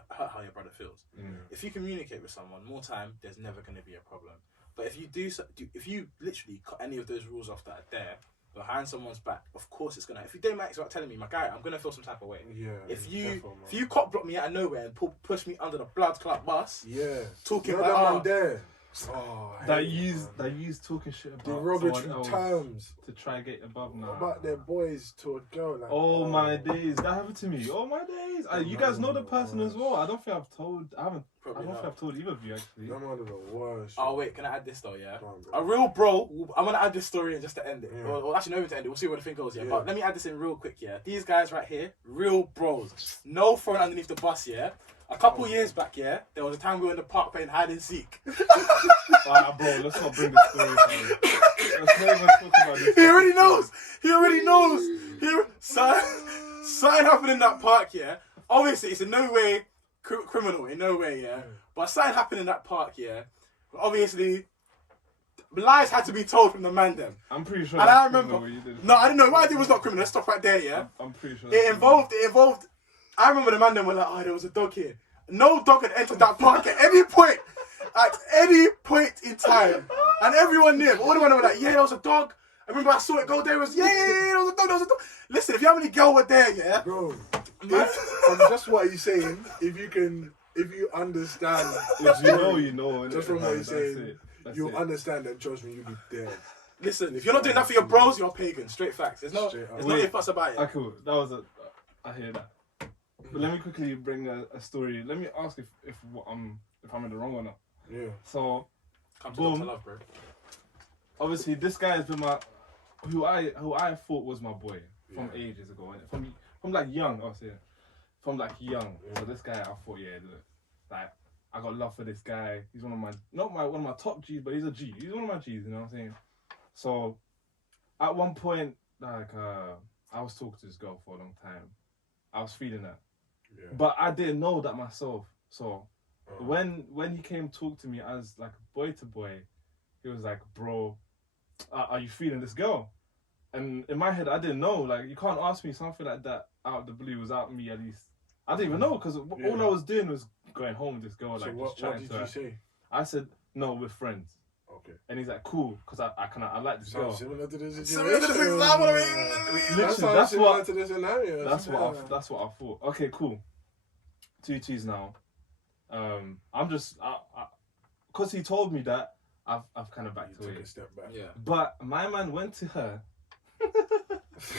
hurt how your brother feels. If you communicate with someone more time, there's never going to be a problem. But if you literally cut any of those rules off that are there behind someone's back, of course it's gonna. If you do my ex about telling me, my guy, I'm gonna feel some type of way. Yeah. If you cock block me out of nowhere and push me under the blood clot bus, talking about there. that use talking shit about derogatory someone else terms to try and get above now. about their boys to a girl. Like, oh my days, that happened to me. Oh my days. You guys know the person as well. I don't think I've told. I don't think I've told either of you actually. Them one of the worst. Oh wait, can I add this though? Yeah, a real bro. I'm gonna add this story in just to end it. Yeah. Or actually, no, even to end it. We'll see where the thing goes. Yeah, but let me add this in real quick. Yeah, these guys right here, real bros. No throwing underneath the bus. Yeah. A couple years back, yeah, there was a time we were in the park playing hide and seek. Bro, let's not bring this story. Let's not even talk about this. He already knows. Something happened in that park, yeah. Obviously, it's in no way criminal, in no way, yeah. But something happened in that park, yeah. Obviously, lies had to be told from the man them. I'm pretty sure. And I remember. What you did. No, I didn't know. What I did was not criminal. Let's stop right there, yeah. I'm pretty sure. It involved. I remember the man them were like, oh, there was a dog here. No dog had entered that park at any point. At any point in time. And everyone knew. All the men were like, yeah, there was a dog. I remember I saw it go there. It was, yeah, there was a dog. Listen, if you have any girl were there, yeah. Bro, from just what he's saying, if you understand, you know. Just from what he's saying, you'll understand and trust me, you'll be dead. Listen, if you're not doing that for your bros, you're pagan. Straight facts. There's no ifs, buts about it. Ah, cool. That was I hear that. But let me quickly bring a story. Let me ask if I'm in the wrong or not. Yeah. So, Come to boom. Dr. Love, bro. Obviously, this guy has been who I thought was my boy from ages ago, and from like young. I'll say, from like young. Yeah. So this guy, I thought, yeah, look, like I got love for this guy. He's one of my top G's, but he's a G. He's one of my G's. You know what I'm saying? So, at one point, like I was talking to this girl for a long time. I was feeling that. Yeah. But I didn't know that myself. So when he came talk to me as like boy to boy, he was like, bro, are you feeling this girl? And in my head, I didn't know. Like, you can't ask me something like that out of the blue without me at least. I didn't even know because all I was doing was going home with this girl. So like, what did you say? I said, no, we're friends. Okay. And he's like, cool, because I like this girl. Similar to this Similar to the things I want to Literally, that's what I thought. Okay, cool. 2 T's now. I'm just, because he told me that, I've kind of backed away. Took a step back. Yeah. But my man went to her.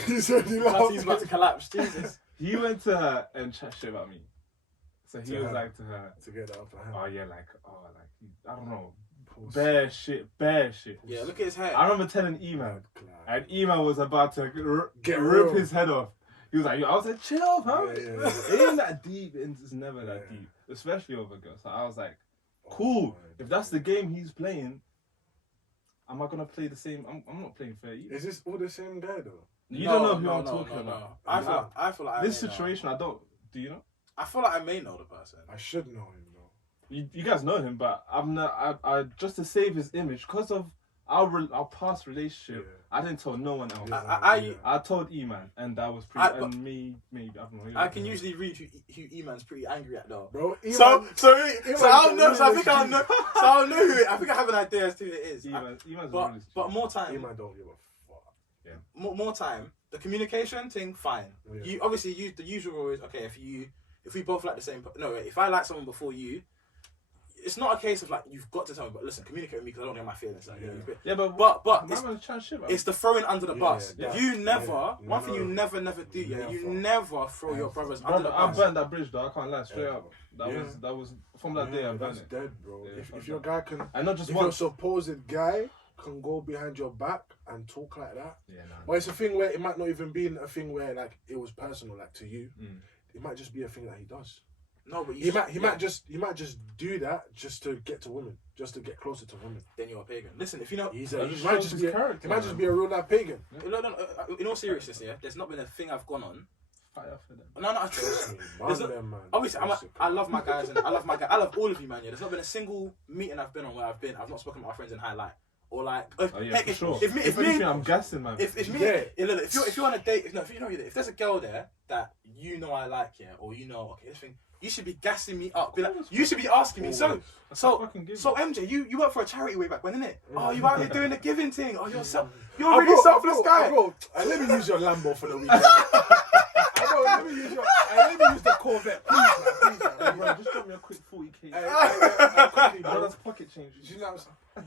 He's about to collapse. Jesus. He went to her and chat shit about me. So he was like to her. To get that upper hand. Oh yeah, I don't know. Bare shit. Yeah, look at his hair. I remember telling E-Man, and E-Man was about to rip his head off. He was like, yo, I was like, chill, huh? Yeah. It ain't that deep. It's never that deep, especially over girls. So I was like, cool. If that's the game he's playing, am I gonna play the same? I'm not playing fair either. Is this all the same guy though? You don't know who I'm talking about. I feel like this situation, I don't. Do you know? I feel like I may know the person. I should know him though. You guys know him, but I'm not. I just to save his image because of our past relationship. I didn't tell no one else. I told E-Man, and that was pretty. And maybe I don't know. I can usually read who E-Man's pretty angry at though. Bro, so I'll know. So I think I'll know. So I'll know who. I think I have an idea as to who it is. E-Man's but more time. E-Man don't give a fuck. Yeah. More time. The communication thing, fine. Yeah. You obviously use the usual rule is okay. If we both like the same. No, if I like someone before you. It's not a case of like you've got to tell me, but listen, communicate with me because I don't get my feelings. Like, but it's the throwing under the bus. You never one thing you never do. You never throw your brothers under the bus. I burned that bridge though. I can't lie, straight up. That was from that day. I burned it. Dead, bro. If your guy can, and not just if your supposed guy can go behind your back and talk like that. But it's a thing where it might not even be a thing where like it was personal, like to you. It might just be a thing that he does. No, but he might just do that just to get to women, just to get closer to women. Then you're a pagan. Listen, if you know, he might just be a real life pagan. No, in all seriousness, there's not been a thing I've gone on. Fire for them. No. Obviously, I love my guys and I love my guys. I love all of you, man. Yeah, there's not been a single meeting I've been on where I've not spoken to my friends in highlight. Or like, if me, I'm guessing, man. If you're on a date, if there's a girl there that you know I like, or you know, okay, this thing. You should be gassing me up. Be like, you should be asking me. So MJ, you work for a charity way back when, innit? Oh, you out here doing the giving thing. Oh, you're a really selfless guy. Bro, let me use your Lambo for the weekend. Let me use the Corvette, please, man. Bro, just drop me a quick 40k. That's pocket change. Do you know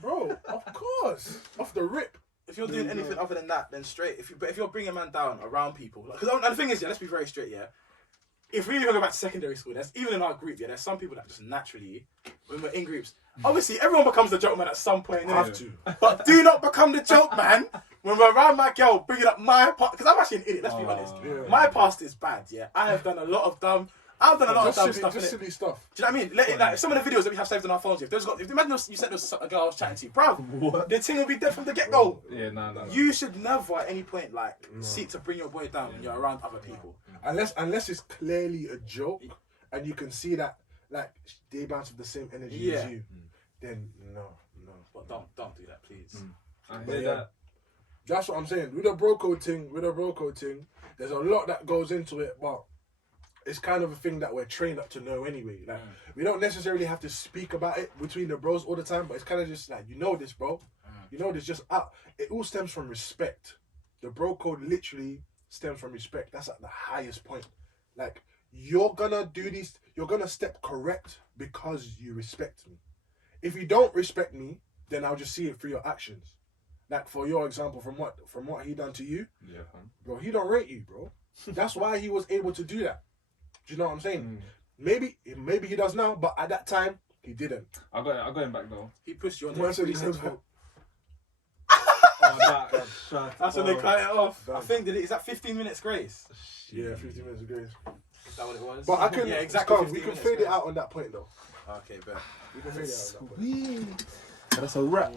Bro, of course. Off the rip. If you're doing anything other than that, then straight. But if you're bringing a man down around people, because the thing is, yeah, let's be very straight, yeah. If we even go back to secondary school, even in our group, yeah, there's some people that just naturally, when we're in groups, obviously everyone becomes the joke man at some point. You have to. But do not become the joke man when we're around my girl, bringing up my past. Because I'm actually an idiot, let's be honest. Yeah. My past is bad, yeah. I've done a lot of dumb stuff. Just silly stuff. Do you know what I mean? Like some of the videos that we have saved on our phones, if imagine you said there was a girl I was chatting to, bruv, the thing will be dead from the get go. Yeah, no. You should never at any point seek to bring your boy down when you're around other people. Unless it's clearly a joke and you can see that like they bounce with the same energy as you, then no. But don't do that, please. I hear that. That's what I'm saying. With a bro code thing, there's a lot that goes into it, but it's kind of a thing that we're trained up to know anyway. Like we don't necessarily have to speak about it between the bros all the time, but it's kind of just like, you know this, bro. You know this. Just up. It all stems from respect. The bro code literally stems from respect. That's at the highest point. Like you're gonna do these. You're gonna step correct because you respect me. If you don't respect me, then I'll just see it through your actions. Like for your example, from what he done to you, bro, he don't rate you, bro. That's why he was able to do that. Do you know what I'm saying? Maybe he does now, but at that time he didn't. I got him back though. He pushed you on That's the when they cut it off. I think is that 15 minutes grace? Yeah, 15 minutes of grace. Is that what it was? But I can, yeah, exactly. we can fade it out on that point though. Okay, bet. We can fade it out on that point. That's a wrap.